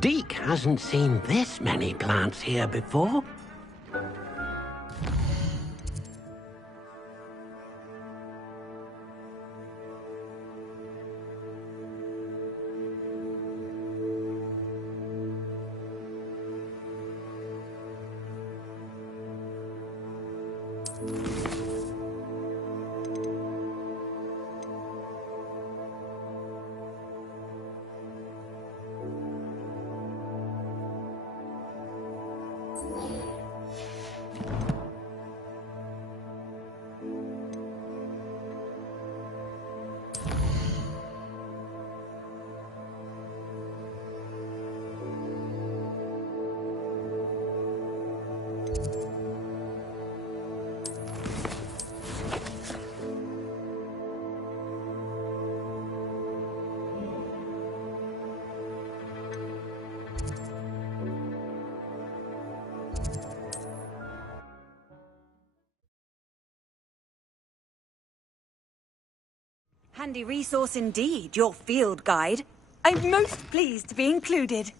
Deke hasn't seen this many plants here before. Handy resource indeed, your field guide. I'm most pleased to be included.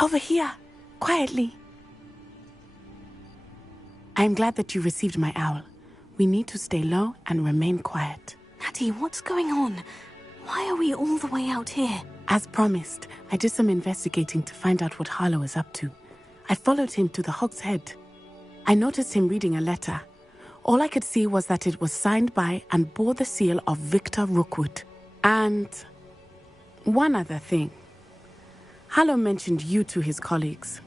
Over here, quietly. I am glad that you received my owl. We need to stay low and remain quiet. Natty, what's going on? Why are we all the way out here? As promised, I did some investigating to find out what Harlow is up to. I followed him to the Hog's Head. I noticed him reading a letter. All I could see was that it was signed by and bore the seal of Victor Rookwood. And one other thing. Harlow mentioned you to his colleagues.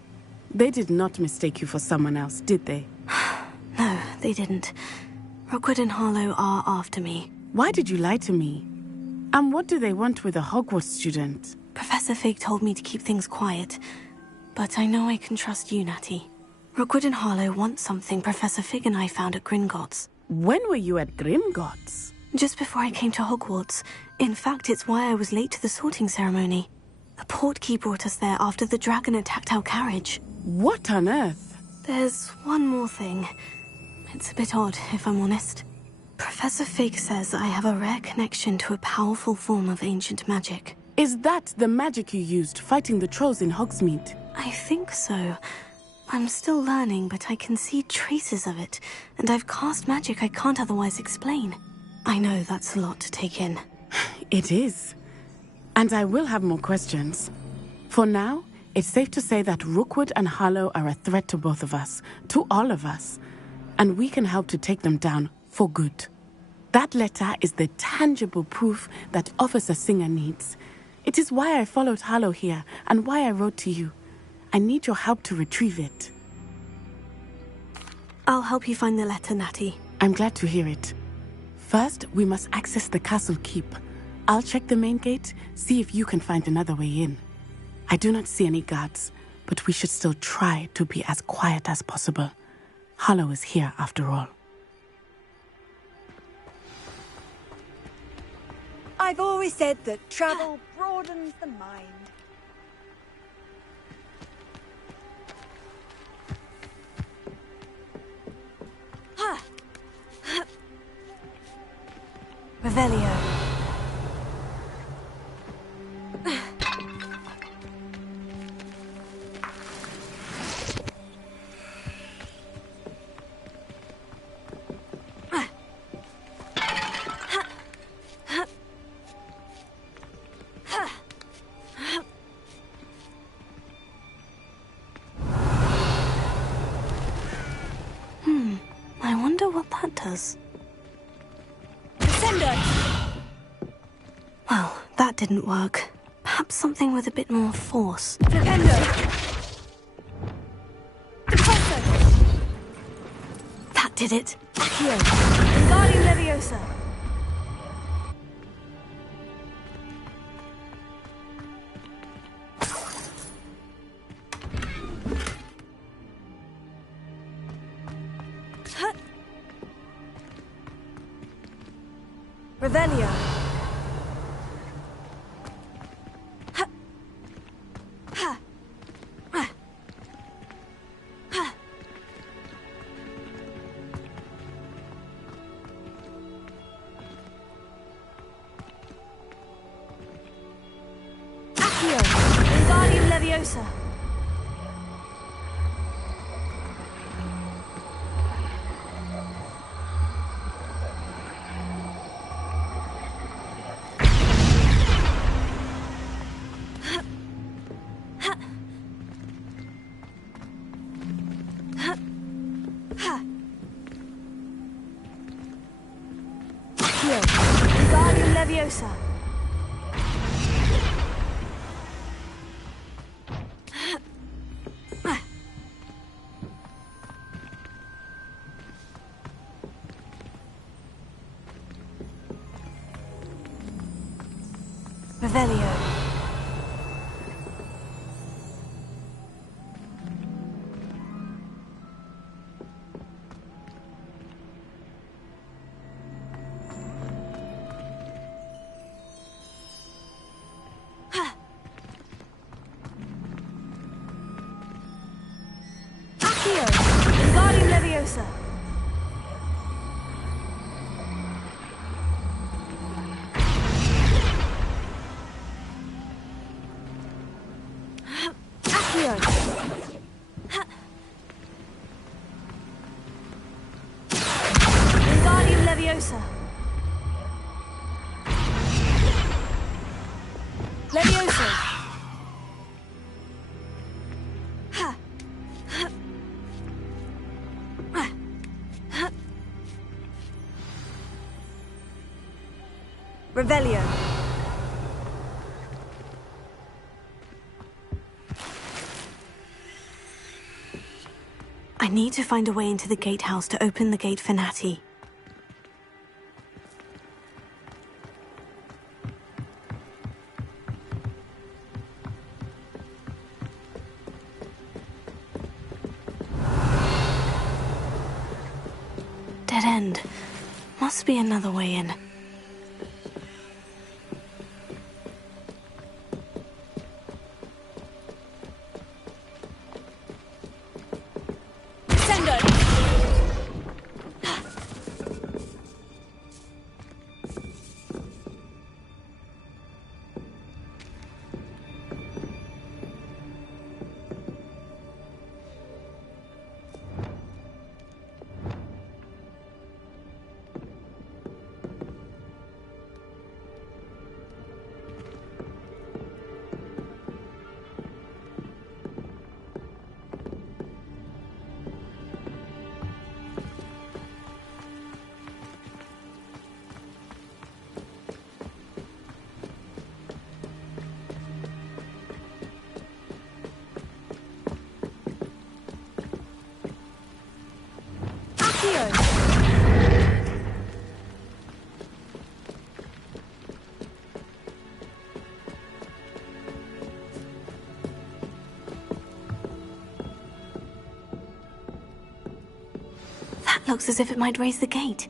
They did not mistake you for someone else, did they? No, they didn't. Rookwood and Harlow are after me. Why did you lie to me? And what do they want with a Hogwarts student? Professor Fig told me to keep things quiet, but I know I can trust you, Natty. Rookwood and Harlow want something Professor Fig and I found at Gringotts. When were you at Gringotts? Just before I came to Hogwarts. In fact, it's why I was late to the sorting ceremony. The portkey brought us there after the dragon attacked our carriage. What on earth? There's one more thing. It's a bit odd, if I'm honest. Professor Fig says I have a rare connection to a powerful form of ancient magic. Is that the magic you used fighting the trolls in Hogsmeade? I think so. I'm still learning, but I can see traces of it, and I've cast magic I can't otherwise explain. I know that's a lot to take in. It is. And I will have more questions. For now, it's safe to say that Rookwood and Harlow are a threat to both of us, to all of us. And we can help to take them down for good. That letter is the tangible proof that Officer Singer needs. It is why I followed Harlow here and why I wrote to you. I need your help to retrieve it. I'll help you find the letter, Natty. I'm glad to hear it. First, we must access the castle keep. I'll check the main gate, see if you can find another way in. I do not see any guards, but we should still try to be as quiet as possible. Harlow is here after all. I've always said that travel broadens the mind. Revelio. matters. Descendo! Well, that didn't work. Perhaps something with a bit more force. Flipendo! Deposo! That did it. Accio! Wingardium Leviosa! Revelio. Ha. Ha. Ha. Ha. Accio. Wingardium Leviosa. Wingardium Leviosa. Revelio. Accio. Wingardium Leviosa. Accio. Wingardium Leviosa. Leviosa. Revelio. I need to find a way into the gatehouse to open the gate for Natty. Dead end. Must be another way in. That looks as if it might raise the gate.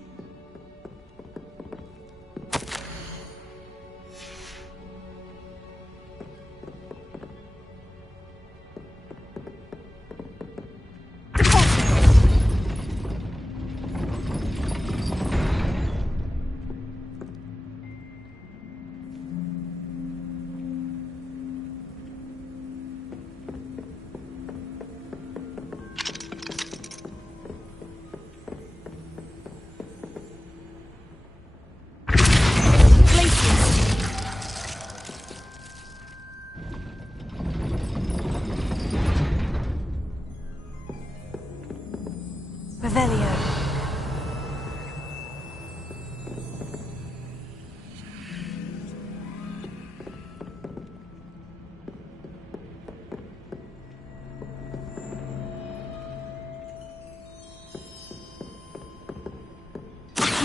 Revelio.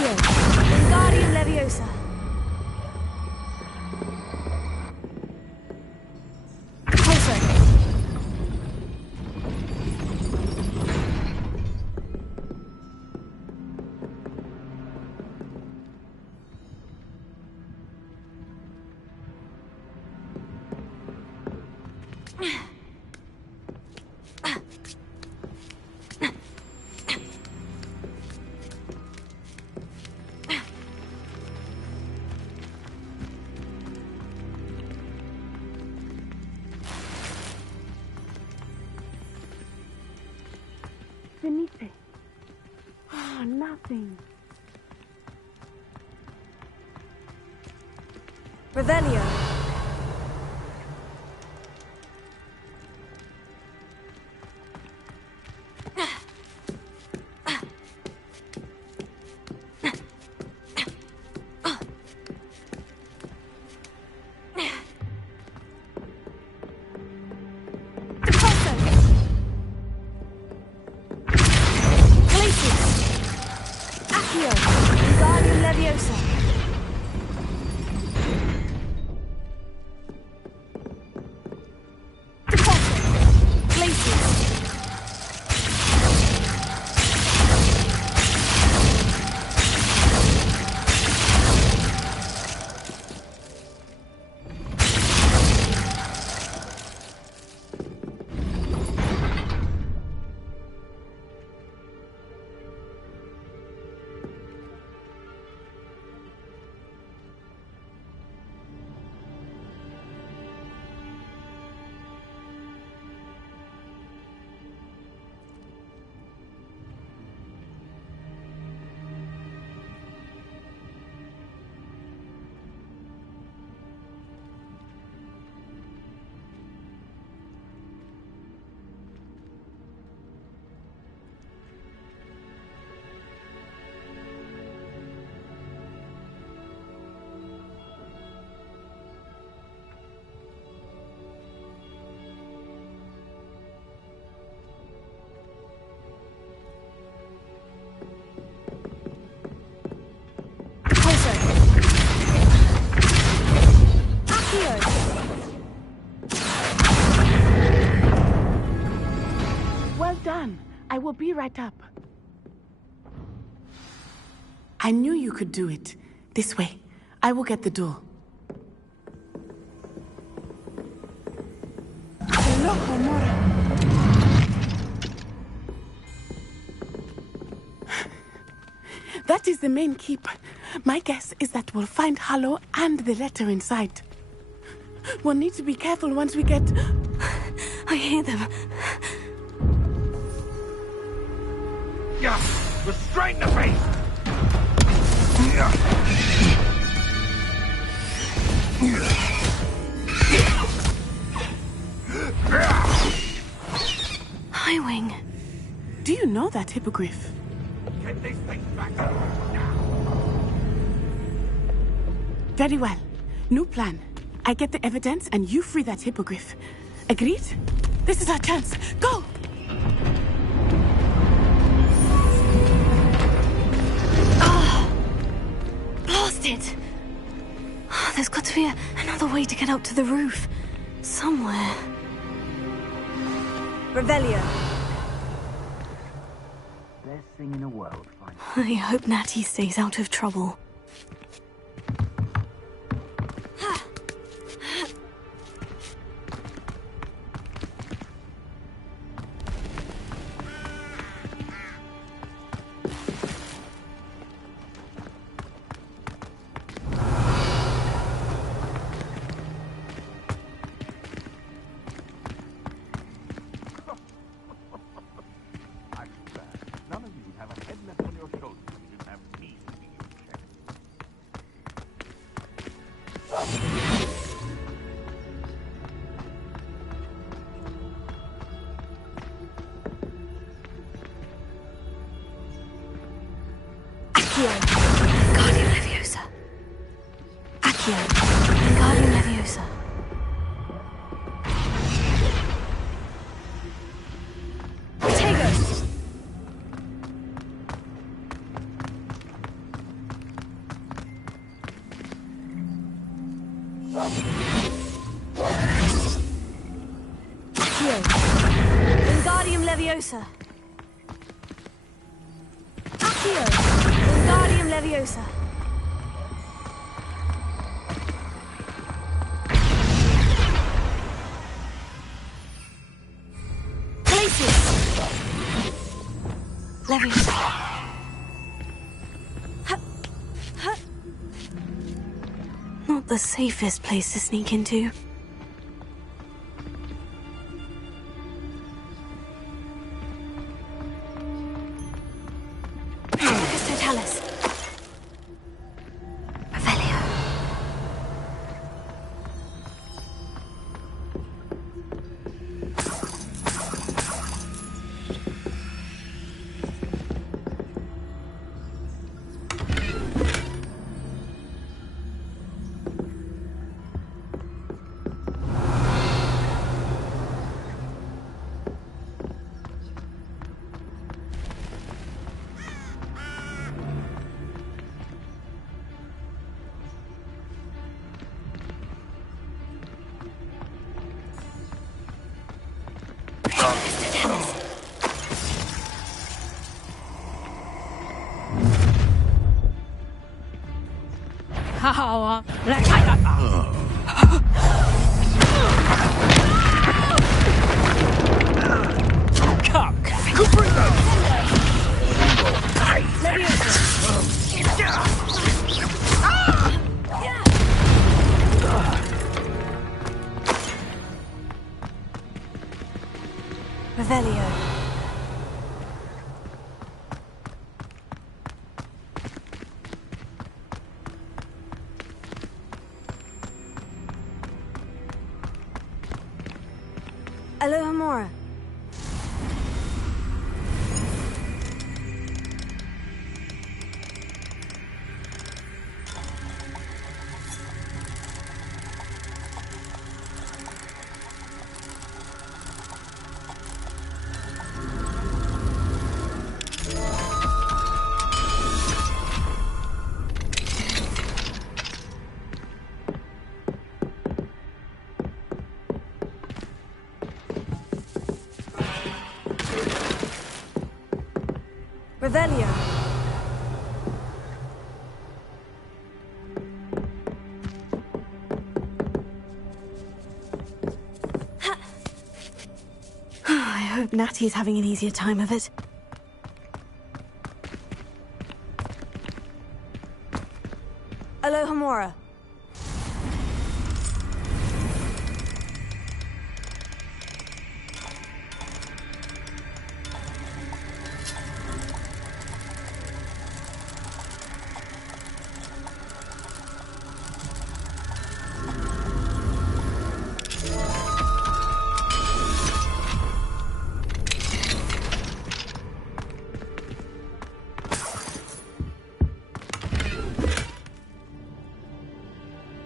Accio, Wingardium Leviosa. Pulsar. Finite. Oh, nothing. Revelio. Wingardium Leviosa. Well done. I will be right up. I knew you could do it. This way. I will get the door. Loco, Mora. That is the main keep. My guess is that we'll find Hallow and the letter inside. We'll need to be careful once we get... I hear them. Yeah, restrain the beast! Highwing. Do you know that hippogriff? Get this thing back now! Very well. New plan. I get the evidence and you free that hippogriff. Agreed? This is our chance. Go! Blasted! There's got to be another way to get up to the roof. Somewhere. Revelio. Best thing in the world, finally. I hope Natty stays out of trouble. None of you would have a head left on your shoulders if you didn't have me to be in check. Accio. Wingardium Leviosa. Accio. Wingardium Leviosa. Accio. Wingardium Leviosa. Accio. Wingardium Leviosa. Leviosa. Not the safest place to sneak into. Totalis. Revelio. Revelio. Alohomora. Revelio. I hope Natty's having an easier time of it. Alohomora.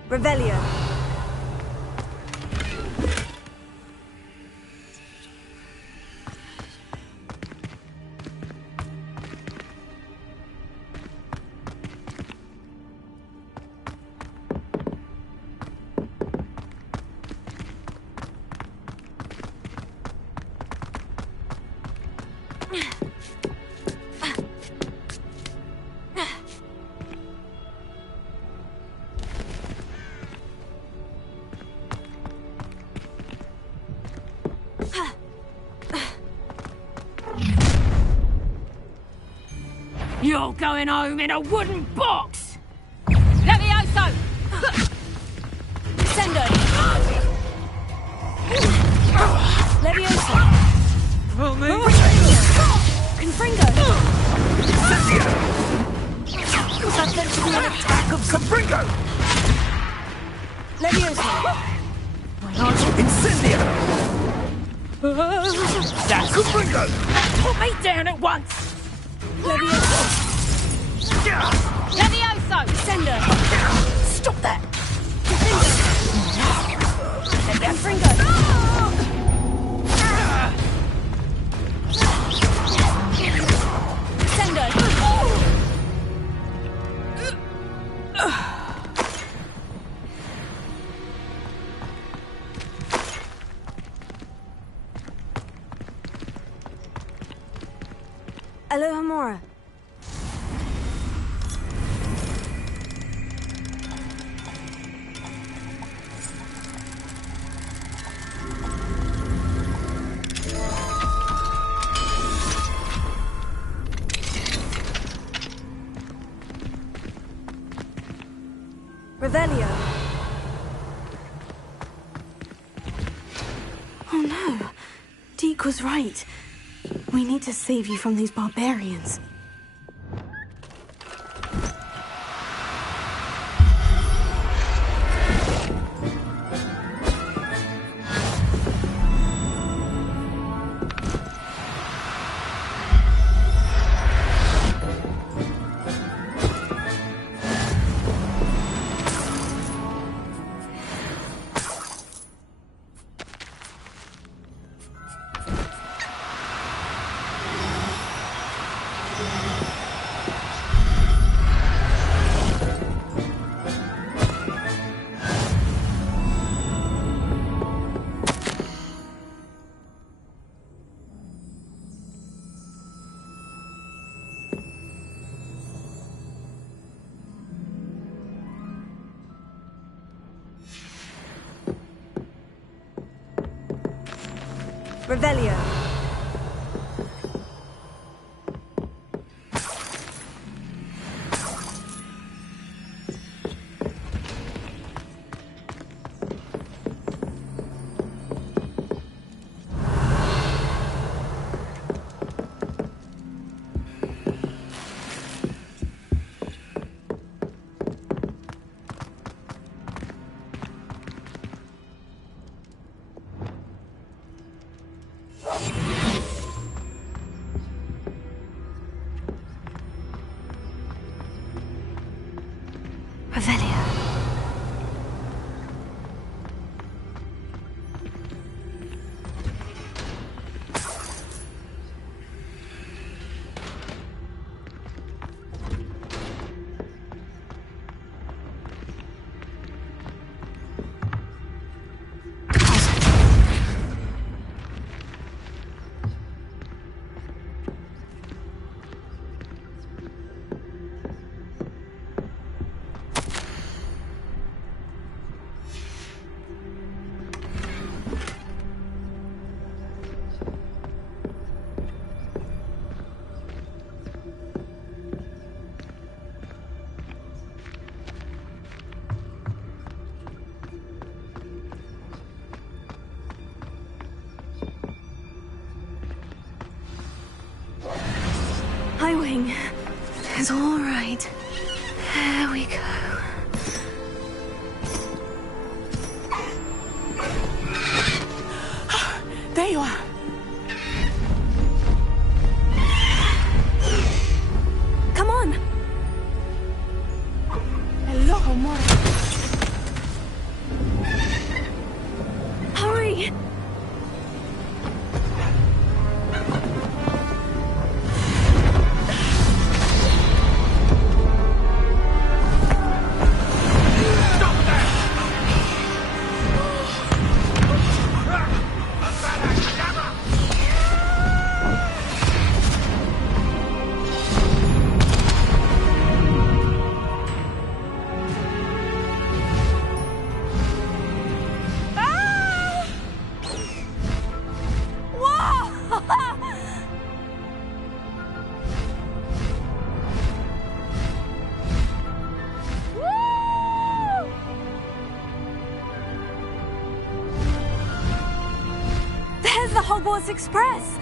Revelio. You're going home in a wooden box! Levioso! Sendo. Leviosa. Confringo. Was that meant to be an attack of Confringo! Leviosa. Incendio! That's Confringo! put me down at once! Leviosa. Levioso! Sendo. Stop that! Confringo. Sendo. Alohomora. Revelio. Oh no. Deke was right. We need to save you from these barbarians. Revelio. Revelio. Highwing is all right. There we go. There you are. Come on. Alohomora. Hurry. The Hogwarts Express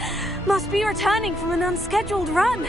must be returning from an unscheduled run.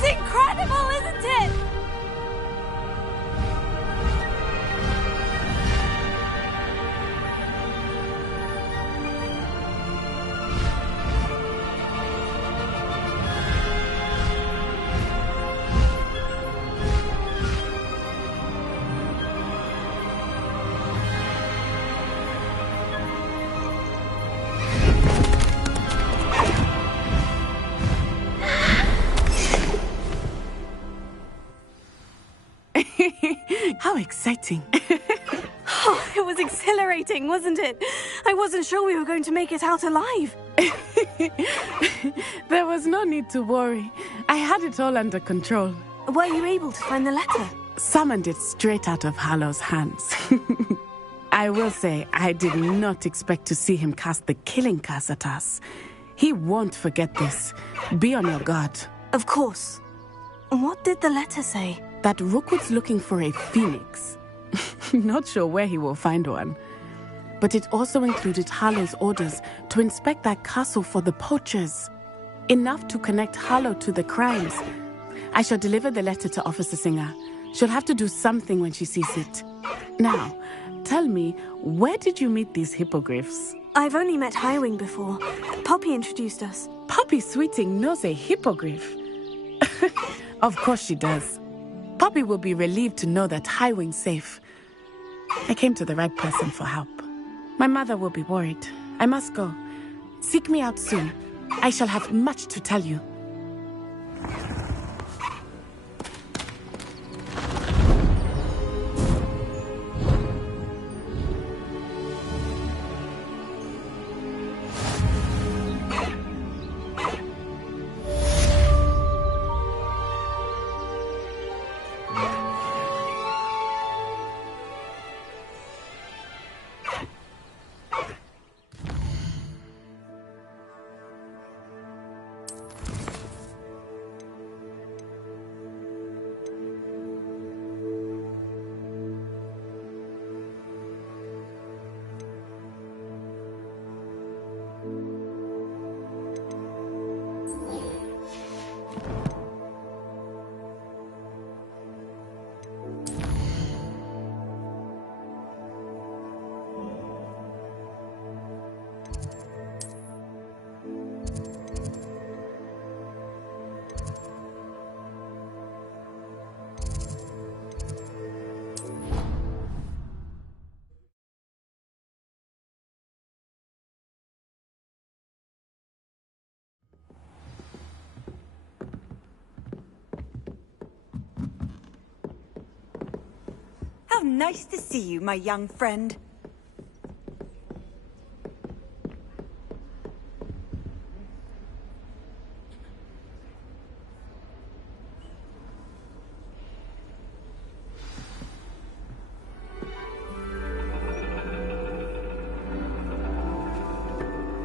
It's incredible, isn't it? How exciting. Oh, it was exhilarating, wasn't it? I wasn't sure we were going to make it out alive. There was no need to worry. I had it all under control. Were you able to find the letter? Summoned it straight out of Hallow's hands. I will say, I did not expect to see him cast the killing curse at us. He won't forget this. Be on your guard. Of course. What did the letter say? That Rookwood's looking for a phoenix. Not sure where he will find one. But it also included Harlow's orders to inspect that castle for the poachers. Enough to connect Harlow to the crimes. I shall deliver the letter to Officer Singer. She'll have to do something when she sees it. Now, tell me, where did you meet these hippogriffs? I've only met Highwing before. Poppy introduced us. Poppy Sweeting knows a hippogriff. Of course she does. Poppy will be relieved to know that Highwing's safe. I came to the right person for help. My mother will be worried. I must go. Seek me out soon. I shall have much to tell you. How nice to see you, my young friend.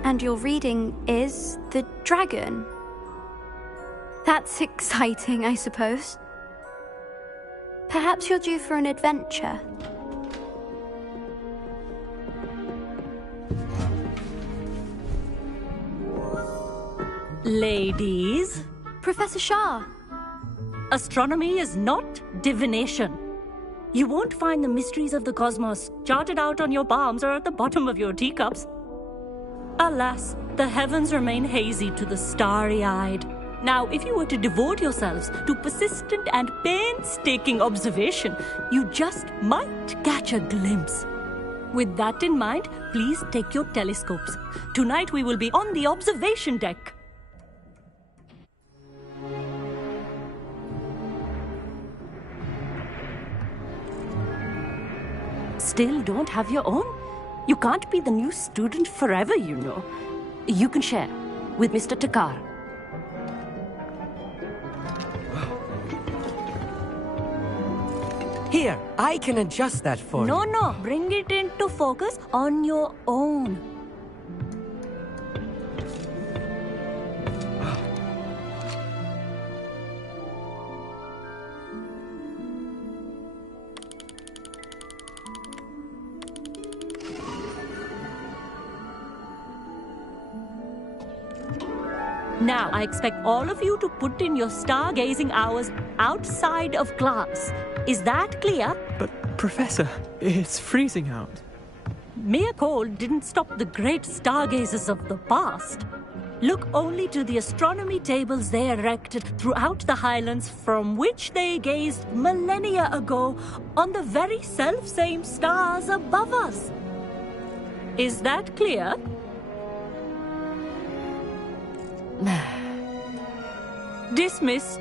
And your reading is The Dragon. That's exciting, I suppose. Perhaps you're due for an adventure. Ladies, Professor Shah. astronomy is not divination. You won't find the mysteries of the cosmos charted out on your palms or at the bottom of your teacups. Alas, the heavens remain hazy to the starry-eyed. Now, if you were to devote yourselves to persistent and painstaking observation, you just might catch a glimpse. With that in mind, please take your telescopes. Tonight we will be on the observation deck. Still don't have your own? You can't be the new student forever, you know. You can share with Mr. Takar. Here, I can adjust that for you. No, bring it into focus on your own. Now, I expect all of you to put in your stargazing hours outside of class. Is that clear? But, Professor, it's freezing out. Mere cold didn't stop the great stargazers of the past. Look only to the astronomy tables they erected throughout the Highlands, from which they gazed millennia ago on the very self-same stars above us. Is that clear? Dismissed.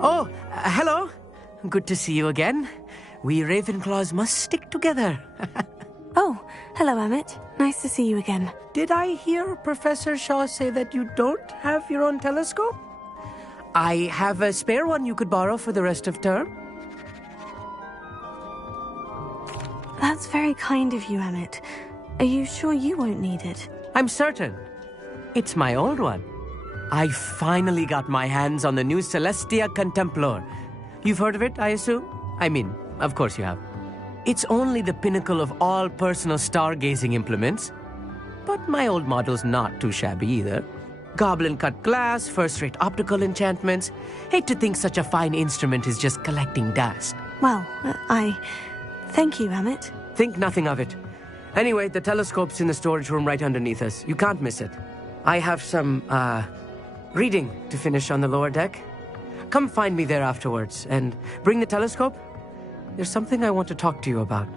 Oh, hello. Good to see you again. We Ravenclaws must stick together. Oh, hello, Emmett. Nice to see you again. Did I hear Professor Shaw say that you don't have your own telescope? I have a spare one you could borrow for the rest of term. That's very kind of you, Emmett. Are you sure you won't need it? I'm certain. It's my old one. I finally got my hands on the new Celestia Contemplor. You've heard of it, I assume? I mean, of course you have. It's only the pinnacle of all personal stargazing implements. But my old model's not too shabby either. Goblin-cut glass, first-rate optical enchantments. Hate to think such a fine instrument is just collecting dust. Well, thank you, Emmett. Think nothing of it. Anyway, the telescope's in the storage room right underneath us. You can't miss it. I have some, reading to finish on the lower deck. Come find me there afterwards, and bring the telescope. There's something I want to talk to you about.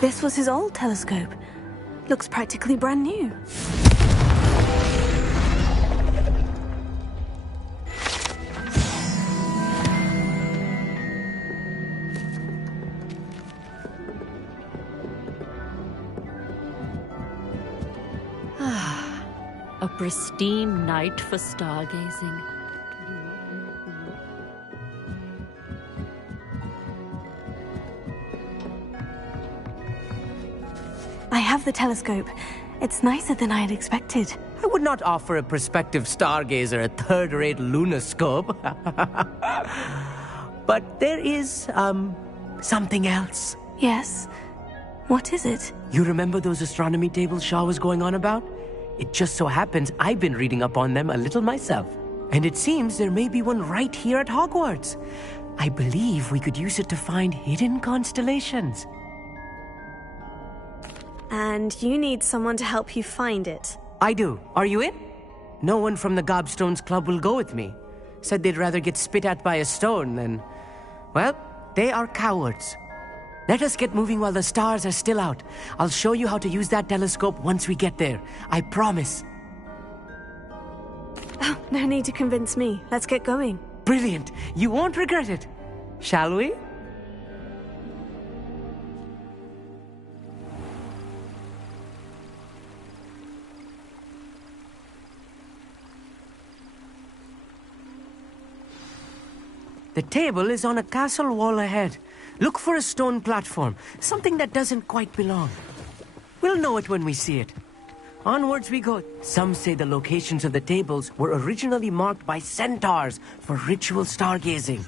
This was his old telescope. Looks practically brand new. A pristine night for stargazing. I have the telescope. It's nicer than I had expected. I would not offer a prospective stargazer a third-rate lunoscope. But there is, something else. Yes? What is it? You remember those astronomy tables Shaw was going on about? It just so happens I've been reading up on them a little myself. And it seems there may be one right here at Hogwarts. I believe we could use it to find hidden constellations. And you need someone to help you find it. I do. Are you in? No one from the Gobstones Club will go with me. Said they'd rather get spit at by a stone than... Well, they are cowards. Let us get moving while the stars are still out. I'll show you how to use that telescope once we get there. I promise. Oh, no need to convince me. Let's get going. Brilliant. You won't regret it. Shall we? The table is on a castle wall ahead. Look for a stone platform, something that doesn't quite belong. We'll know it when we see it. Onwards we go. Some say the locations of the tables were originally marked by centaurs for ritual stargazing.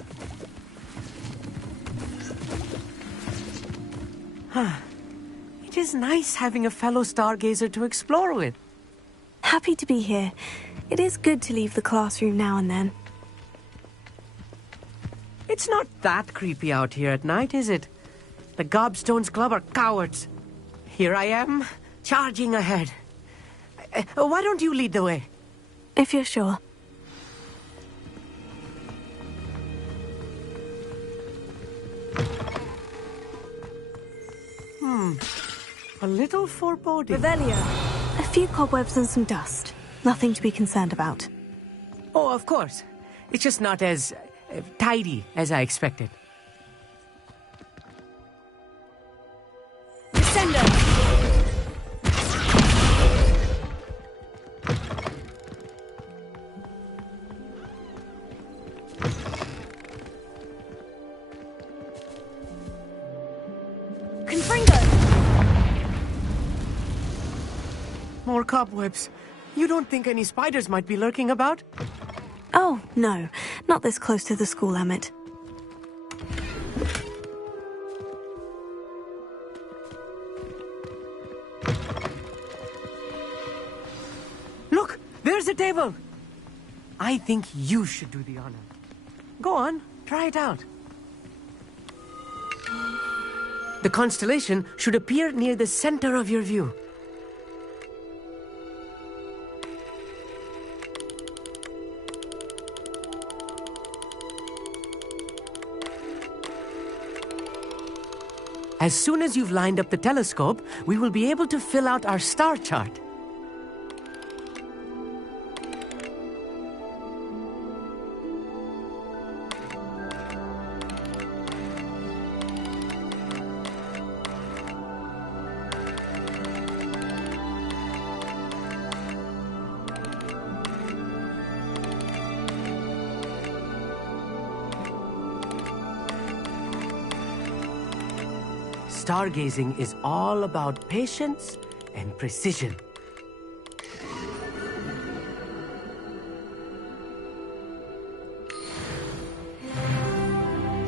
It is nice having a fellow stargazer to explore with. Happy to be here. It is good to leave the classroom now and then. It's not that creepy out here at night, is it? The Gobstones Club are cowards. Here I am, charging ahead. Why don't you lead the way? If you're sure. A little foreboding. Revelio. A few cobwebs and some dust. Nothing to be concerned about. Oh, of course. It's just not as tidy as I expected. Descender. Confringo. More cobwebs. You don't think any spiders might be lurking about? Oh, no. Not this close to the school, Emmett. Look! There's a table! I think you should do the honor. Go on, try it out. The constellation should appear near the center of your view. As soon as you've lined up the telescope, we will be able to fill out our star chart. Stargazing is all about patience and precision.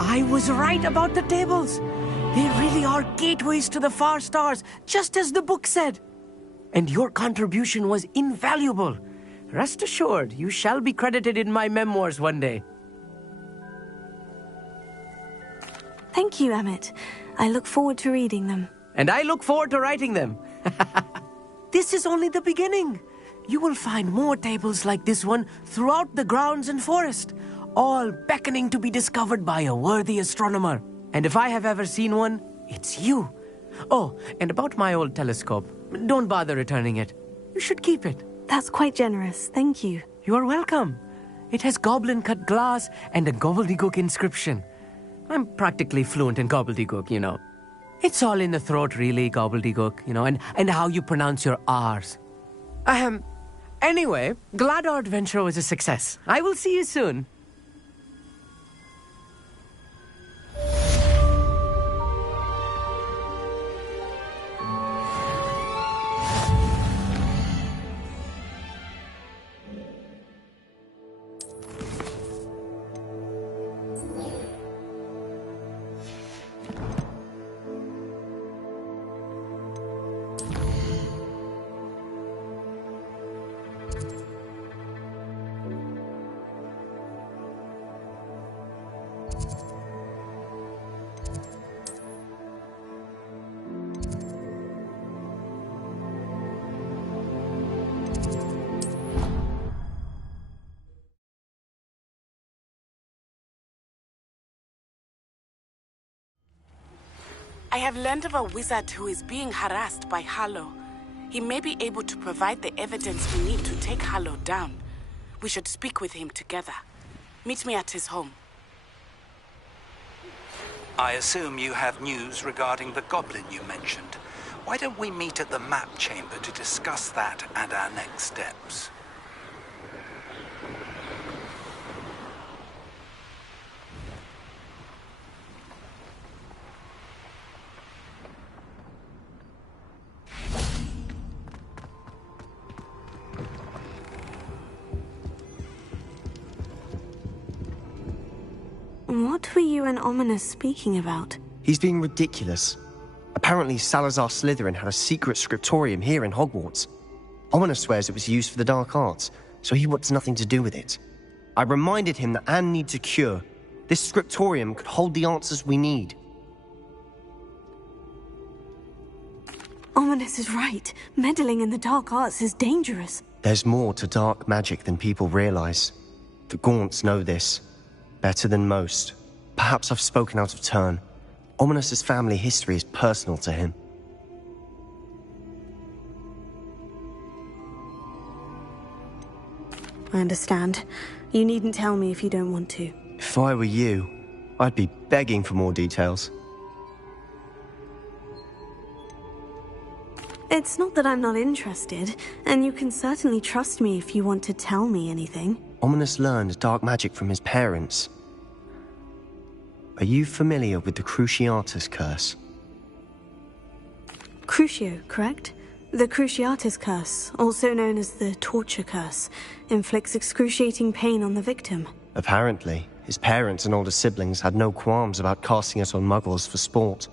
I was right about the tables. They really are gateways to the far stars, just as the book said. And your contribution was invaluable. Rest assured, you shall be credited in my memoirs one day. Thank you, Emmett. I look forward to reading them. And I look forward to writing them. This is only the beginning. You will find more tables like this one throughout the grounds and forest, all beckoning to be discovered by a worthy astronomer. And if I have ever seen one, it's you. Oh, and about my old telescope, don't bother returning it. You should keep it. That's quite generous. Thank you. You are welcome. It has goblin-cut glass and a gobbledygook inscription. I'm practically fluent in gobbledygook, you know. It's all in the throat, really, gobbledygook, you know, and how you pronounce your R's. Anyway, glad our adventure was a success. I will see you soon. I have learned of a wizard who is being harassed by Harlow. He may be able to provide the evidence we need to take Harlow down. We should speak with him together. Meet me at his home. I assume you have news regarding the goblin you mentioned. Why don't we meet at the map chamber to discuss that and our next steps? What were you and Ominous speaking about? He's being ridiculous. Apparently Salazar Slytherin had a secret scriptorium here in Hogwarts. Ominous swears it was used for the dark arts, so he wants nothing to do with it. I reminded him that Anne needs a cure. This scriptorium could hold the answers we need. Ominous is right. Meddling in the dark arts is dangerous. There's more to dark magic than people realize. The Gaunts know this. Better than most. Perhaps I've spoken out of turn. Ominous's family history is personal to him. I understand. You needn't tell me if you don't want to. If I were you, I'd be begging for more details. It's not that I'm not interested, and you can certainly trust me if you want to tell me anything. Ominous learned dark magic from his parents. Are you familiar with the Cruciatus Curse? Crucio, correct? The Cruciatus Curse, also known as the Torture Curse, inflicts excruciating pain on the victim. Apparently, his parents and older siblings had no qualms about casting it on muggles for sport.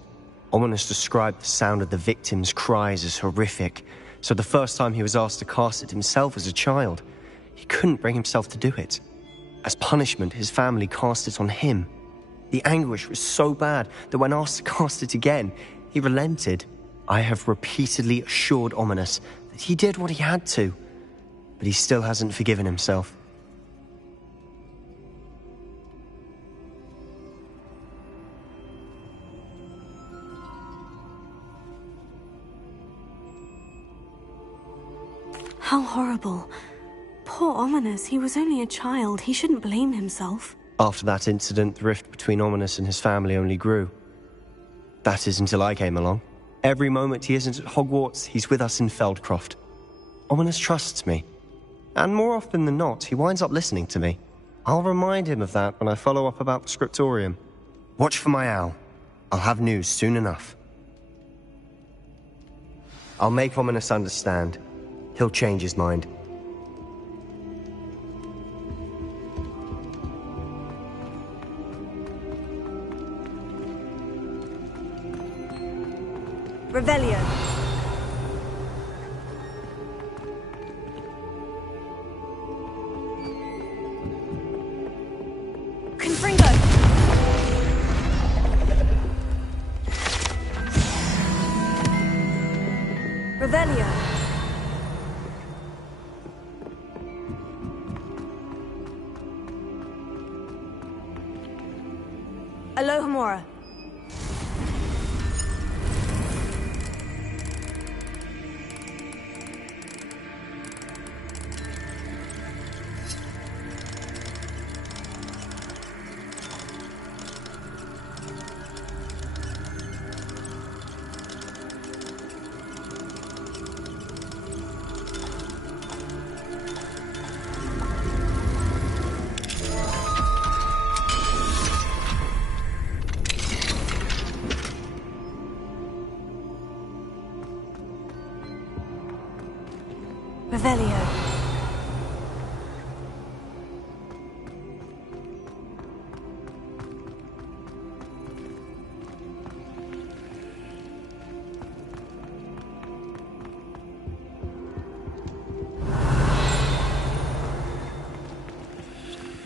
Ominous described the sound of the victim's cries as horrific, so the first time he was asked to cast it himself as a child, he couldn't bring himself to do it. As punishment, his family cast it on him. The anguish was so bad that when asked to cast it again, he relented. I have repeatedly assured Ominous that he did what he had to, but he still hasn't forgiven himself. How horrible. Poor Ominous, he was only a child. He shouldn't blame himself. After that incident, the rift between Ominous and his family only grew. That is until I came along. Every moment he isn't at Hogwarts, he's with us in Feldcroft. Ominous trusts me. And more often than not, he winds up listening to me. I'll remind him of that when I follow up about the scriptorium. Watch for my owl. I'll have news soon enough. I'll make Ominous understand. He'll change his mind. Revelio. Confringo. Revelio. Alohomora. Revelio.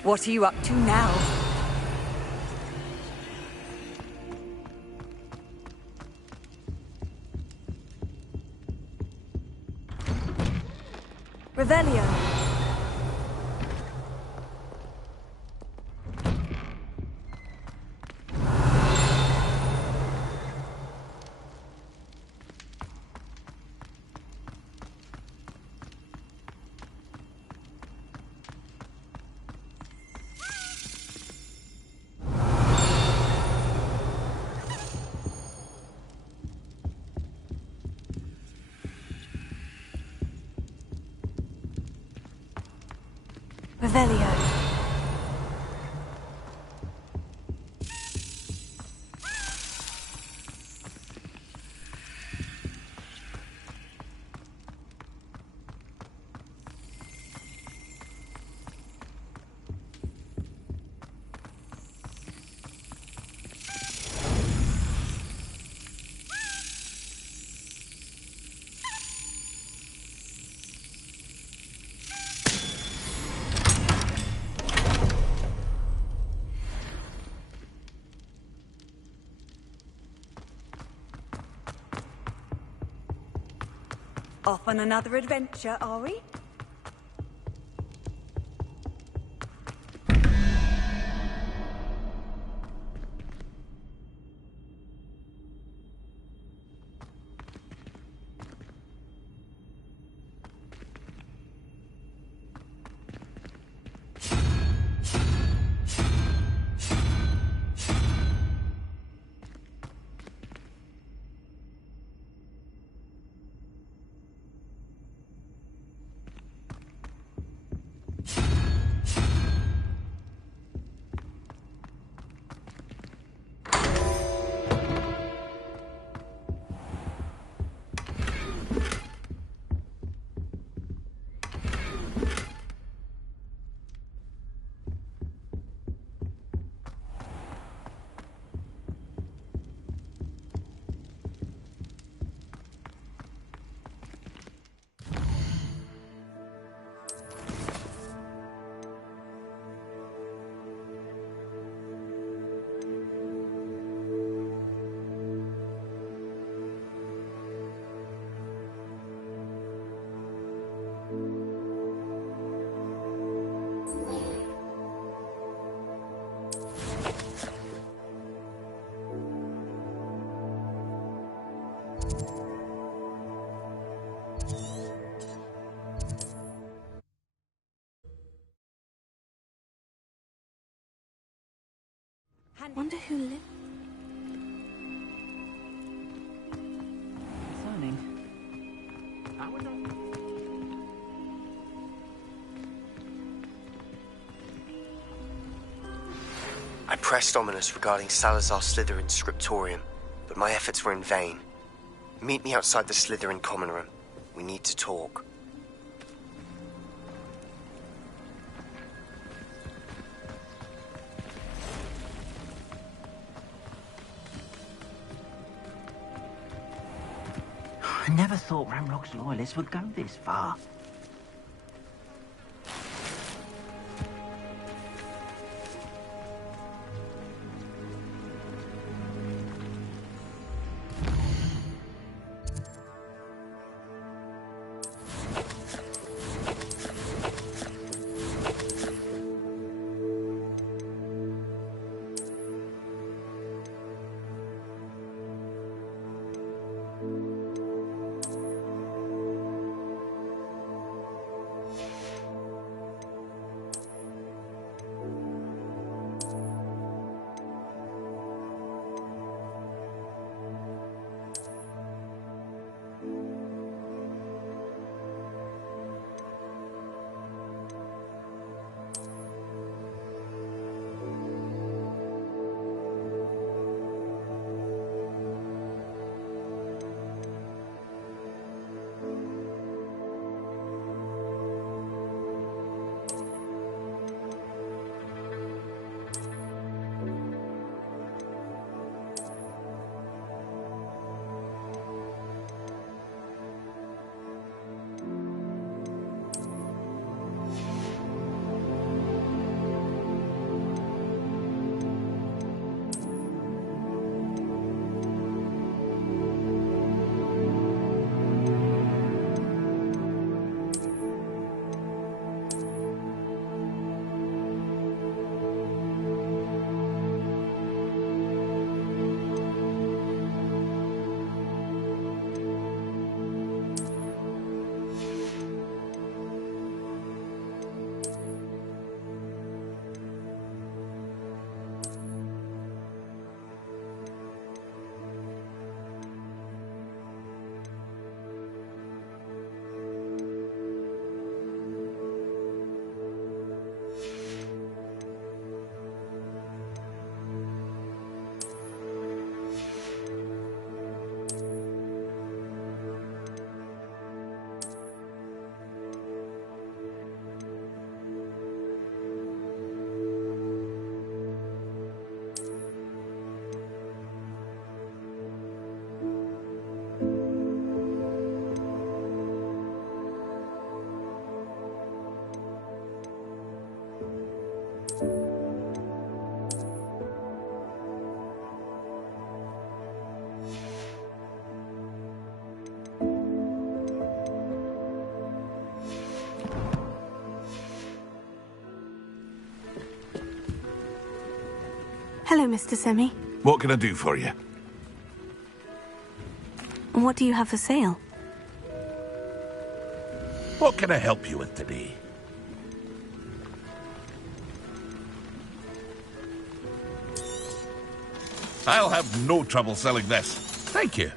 What are you up to now? Revelio. Revelio. Off on another adventure, are we? Wonder who lived. I pressed Ominous regarding Salazar Slytherin's scriptorium, but my efforts were in vain. Meet me outside the Slytherin common room. We need to talk. I never thought Ramrock's loyalists would go this far. Hello, Mr. Semi. What can I do for you? What do you have for sale? What can I help you with today? I'll have no trouble selling this. Thank you.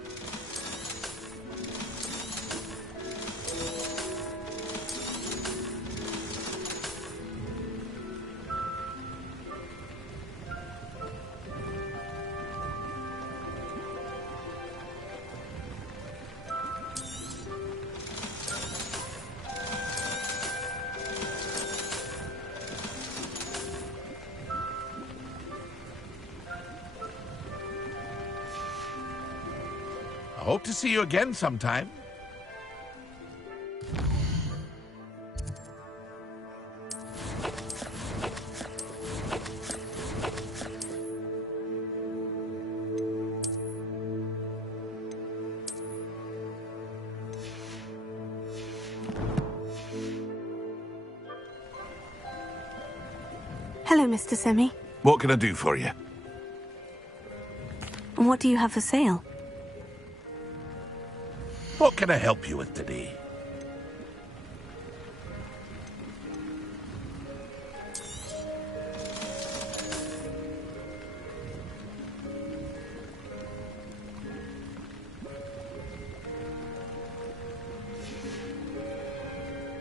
I hope to see you again sometime. Hello, Mr. Semi. What can I do for you? What do you have for sale? What can I help you with today?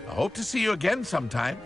I hope to see you again sometime.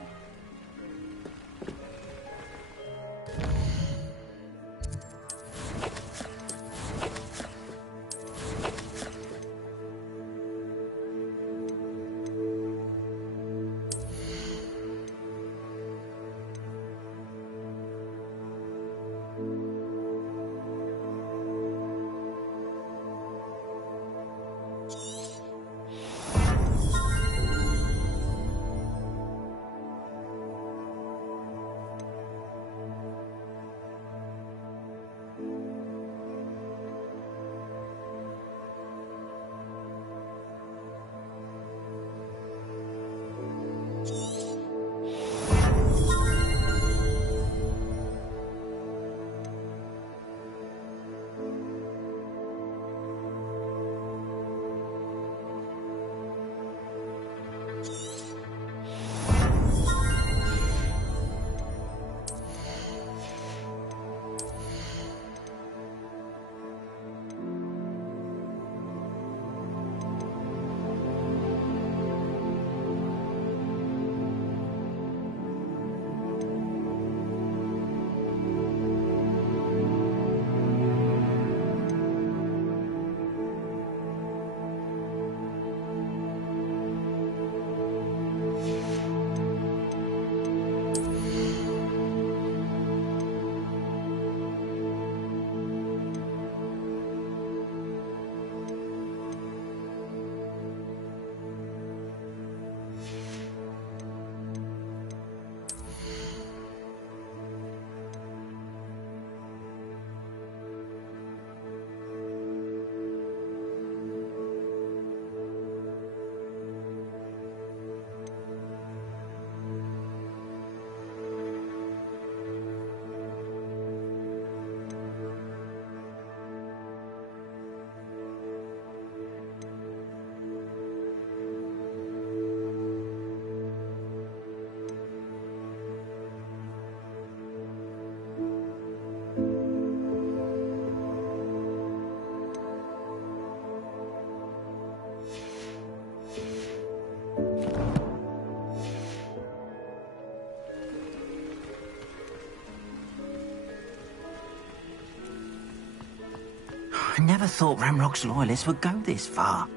I never thought Ramrock's loyalists would go this far.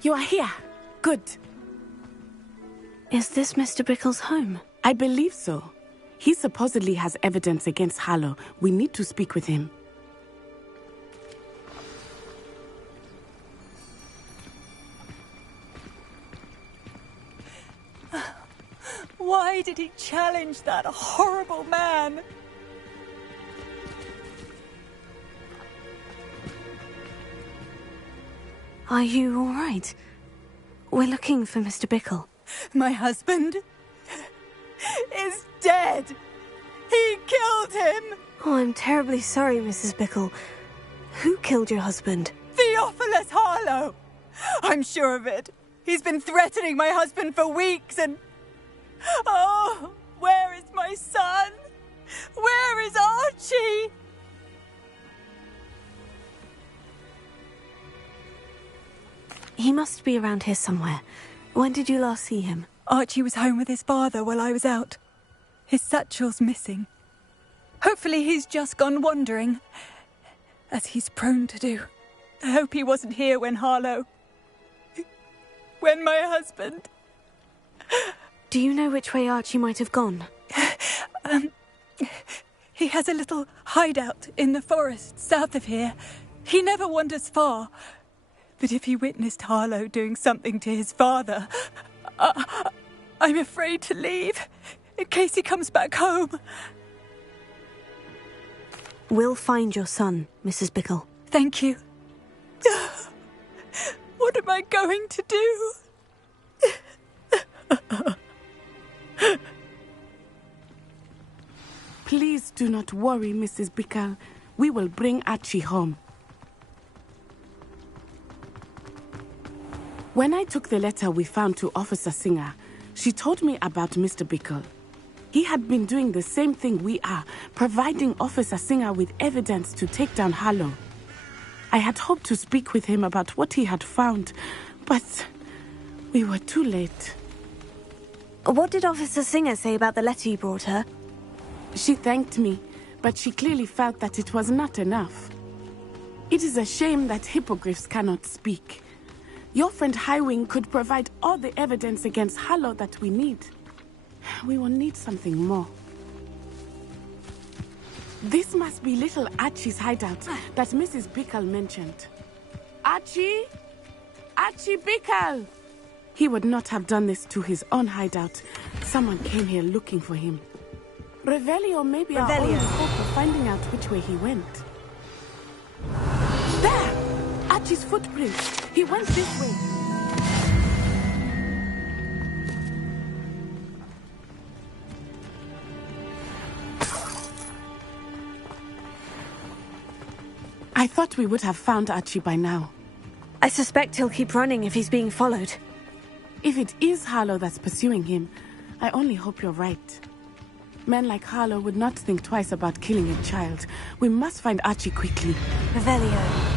You are here. Good. Is this Mr. Bickle's home? I believe so. He supposedly has evidence against Harlow. We need to speak with him. Why did he challenge that horrible man? Are you all right? We're looking for Mr. Bickle. My husband is dead. He killed killed him! Oh, I'm terribly sorry, Mrs. Bickle. Who killed your husband? Theophilus Harlow! I'm sure of it. He's been threatening my husband for weeks and... Oh, where is my son? Where is Archie? He must be around here somewhere. When did you last see him? Archie was home with his father while I was out. His satchel's missing. Hopefully he's just gone wandering, as he's prone to do. I hope he wasn't here when Harlow... when my husband... Do you know which way Archie might have gone? He has a little hideout in the forest south of here. He never wanders far. But if he witnessed Harlow doing something to his father, I'm afraid to leave, in case he comes back home. We'll find your son, Mrs. Bickle. Thank you. What am I going to do? Please do not worry, Mrs. Bickle. We will bring Archie home. When I took the letter we found to Officer Singer, she told me about Mr. Bickle. He had been doing the same thing we are, providing Officer Singer with evidence to take down Harlow. I had hoped to speak with him about what he had found, but we were too late. What did Officer Singer say about the letter you brought her? She thanked me, but she clearly felt that it was not enough. It is a shame that hippogriffs cannot speak. Your friend Highwing could provide all the evidence against Harlow that we need. We will need something more. This must be little Archie's hideout that Mrs. Bickle mentioned. Archie? Archie Bickle! He would not have done this to his own hideout. Someone came here looking for him. Revelio may be our only hope of finding out which way he went. There! Archie's footprint. He went this way. I thought we would have found Archie by now. I suspect he'll keep running if he's being followed. If it is Harlow that's pursuing him, I only hope you're right. Men like Harlow would not think twice about killing a child. We must find Archie quickly. Revelio.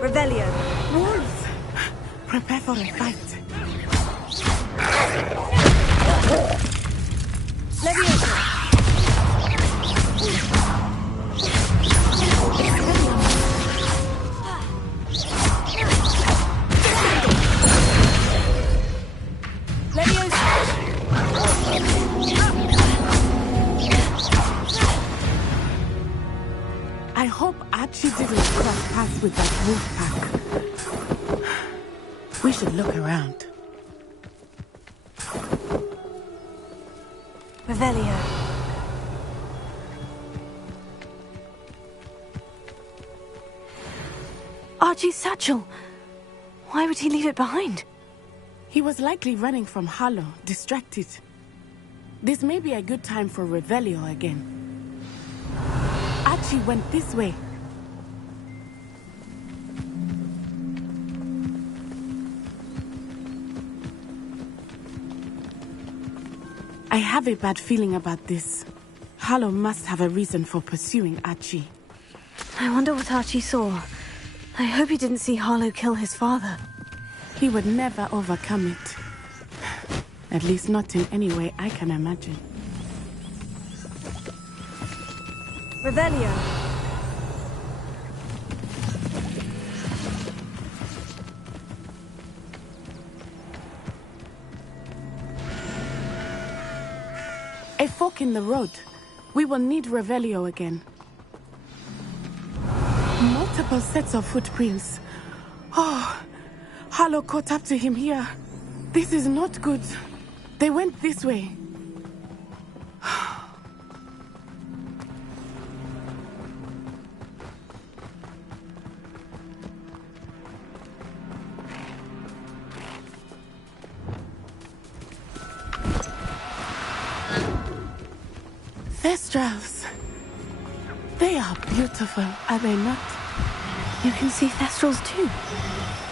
Revelio. Wolves! Prepare for a fight. I hope Archie didn't cross paths with that wolf pack. We should look around. Revelio. Archie's satchel. Why would he leave it behind? He was likely running from Harlow, distracted. This may be a good time for Revelio again. Archie went this way. I have a bad feeling about this. Harlow must have a reason for pursuing Archie. I wonder what Archie saw. I hope he didn't see Harlow kill his father. He would never overcome it. At least not in any way I can imagine. Revelio. A fork in the road. We will need Revelio again. Multiple sets of footprints. Oh, Harlow caught up to him here. This is not good. They went this way. Thestrals. They are beautiful, are they not? You can see Thestrals too.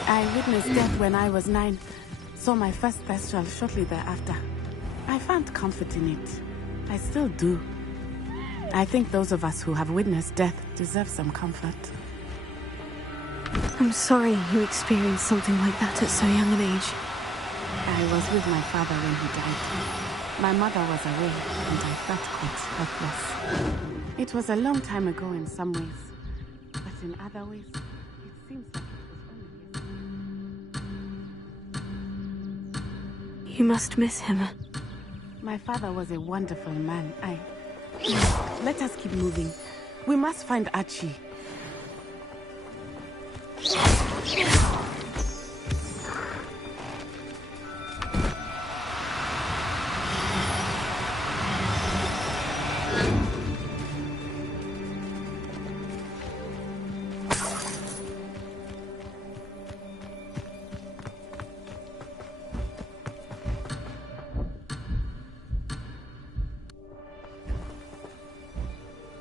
I witnessed death when I was 9. Saw my first Thestral shortly thereafter. I found comfort in it. I still do. I think those of us who have witnessed death deserve some comfort. I'm sorry you experienced something like that at so young an age. I was with my father when he died. My mother was away, and I felt quite helpless. It was a long time ago in some ways, but in other ways, it seems like it was only yesterday. You must miss him. My father was a wonderful man. Let us keep moving. We must find Archie.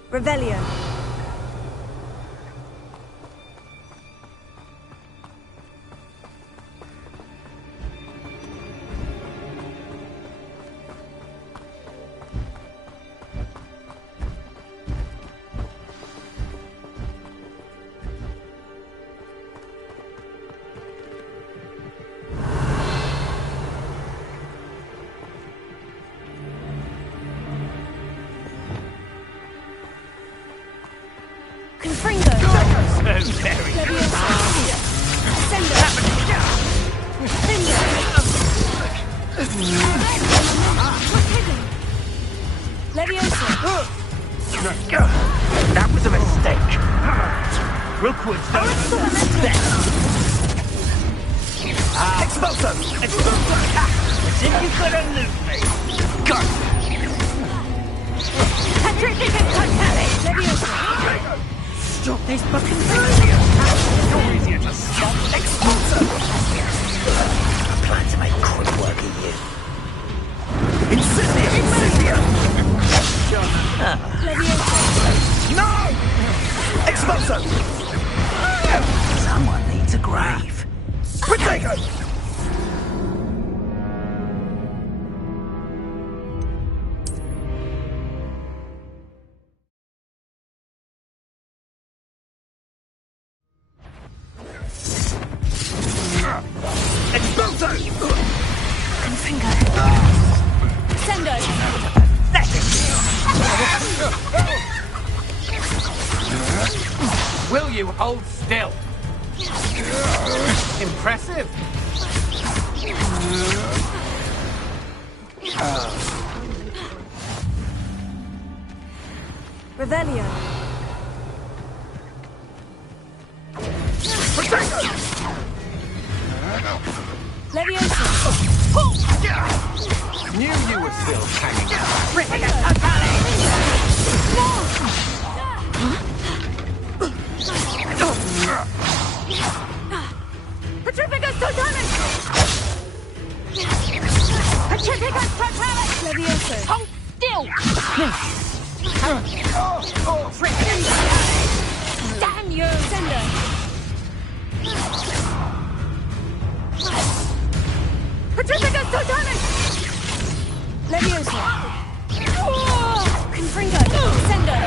Revelio. That was a mistake. Rookwood's done Expulso! Expulso! As if you could elude me. Go! Stop this fucking thing! You're easier to stop. Expulso! I plan to make quick work of you. Incendio! Incendio! No! Expulso! Someone needs a grave. Protego! Expulso! Finger. Sendo! Will you hold still? Impressive. Revelio. Leviosa. Knew you were still hanging out. Petrificus Totalis! Petrificus Totalis! Leviosa. Hold still! Damn you! Sender! Petrificus Totalis! Leviosa. Confringo. Sender.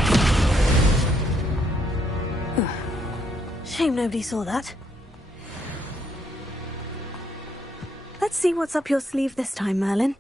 Shame nobody saw that. Let's see what's up your sleeve this time, Merlin.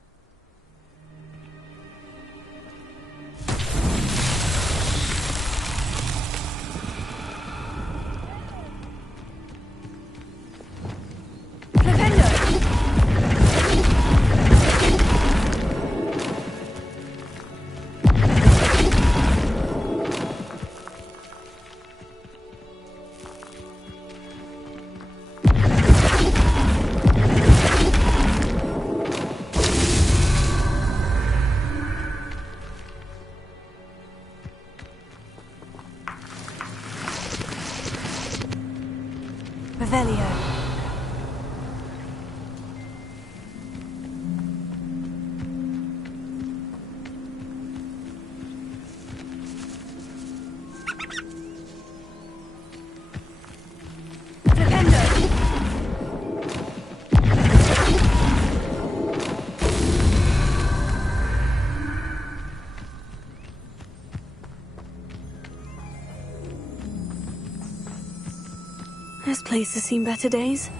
This place has seen better days.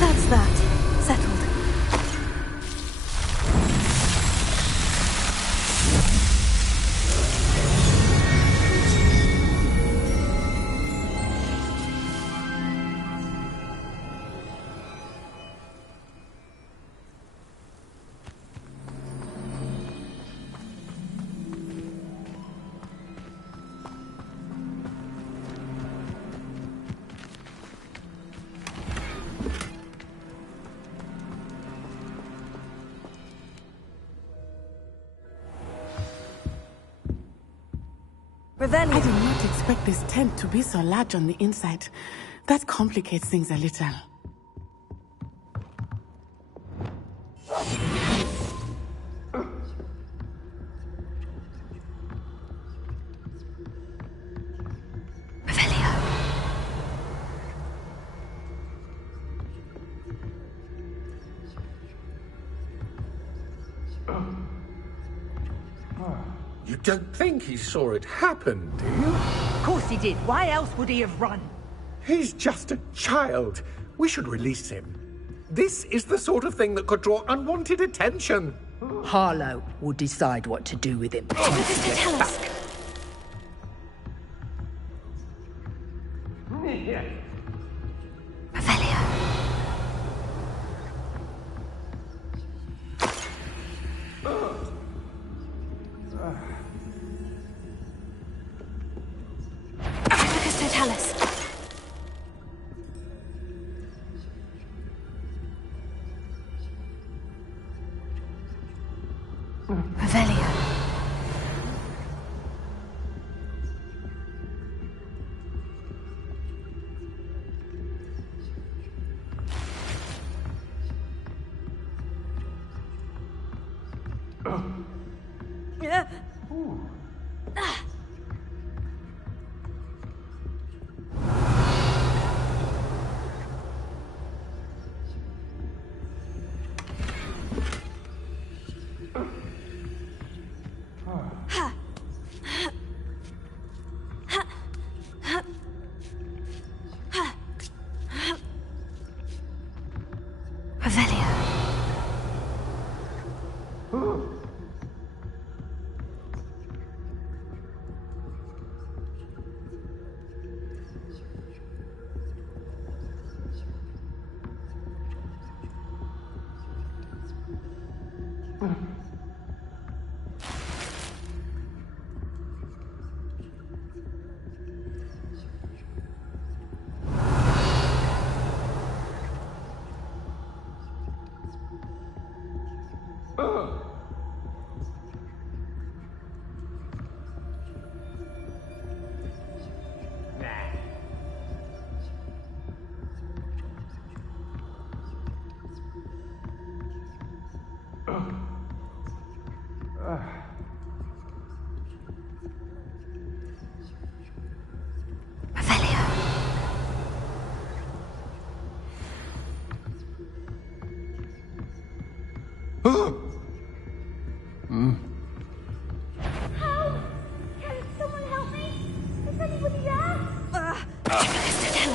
That's that. Settled. I did not expect this tent to be so large on the inside. That complicates things a little. You don't think he saw it happen, do you? Of course he did. Why else would he have run? He's just a child. We should release him. This is the sort of thing that could draw unwanted attention. Harlow will decide what to do with him. Tell us.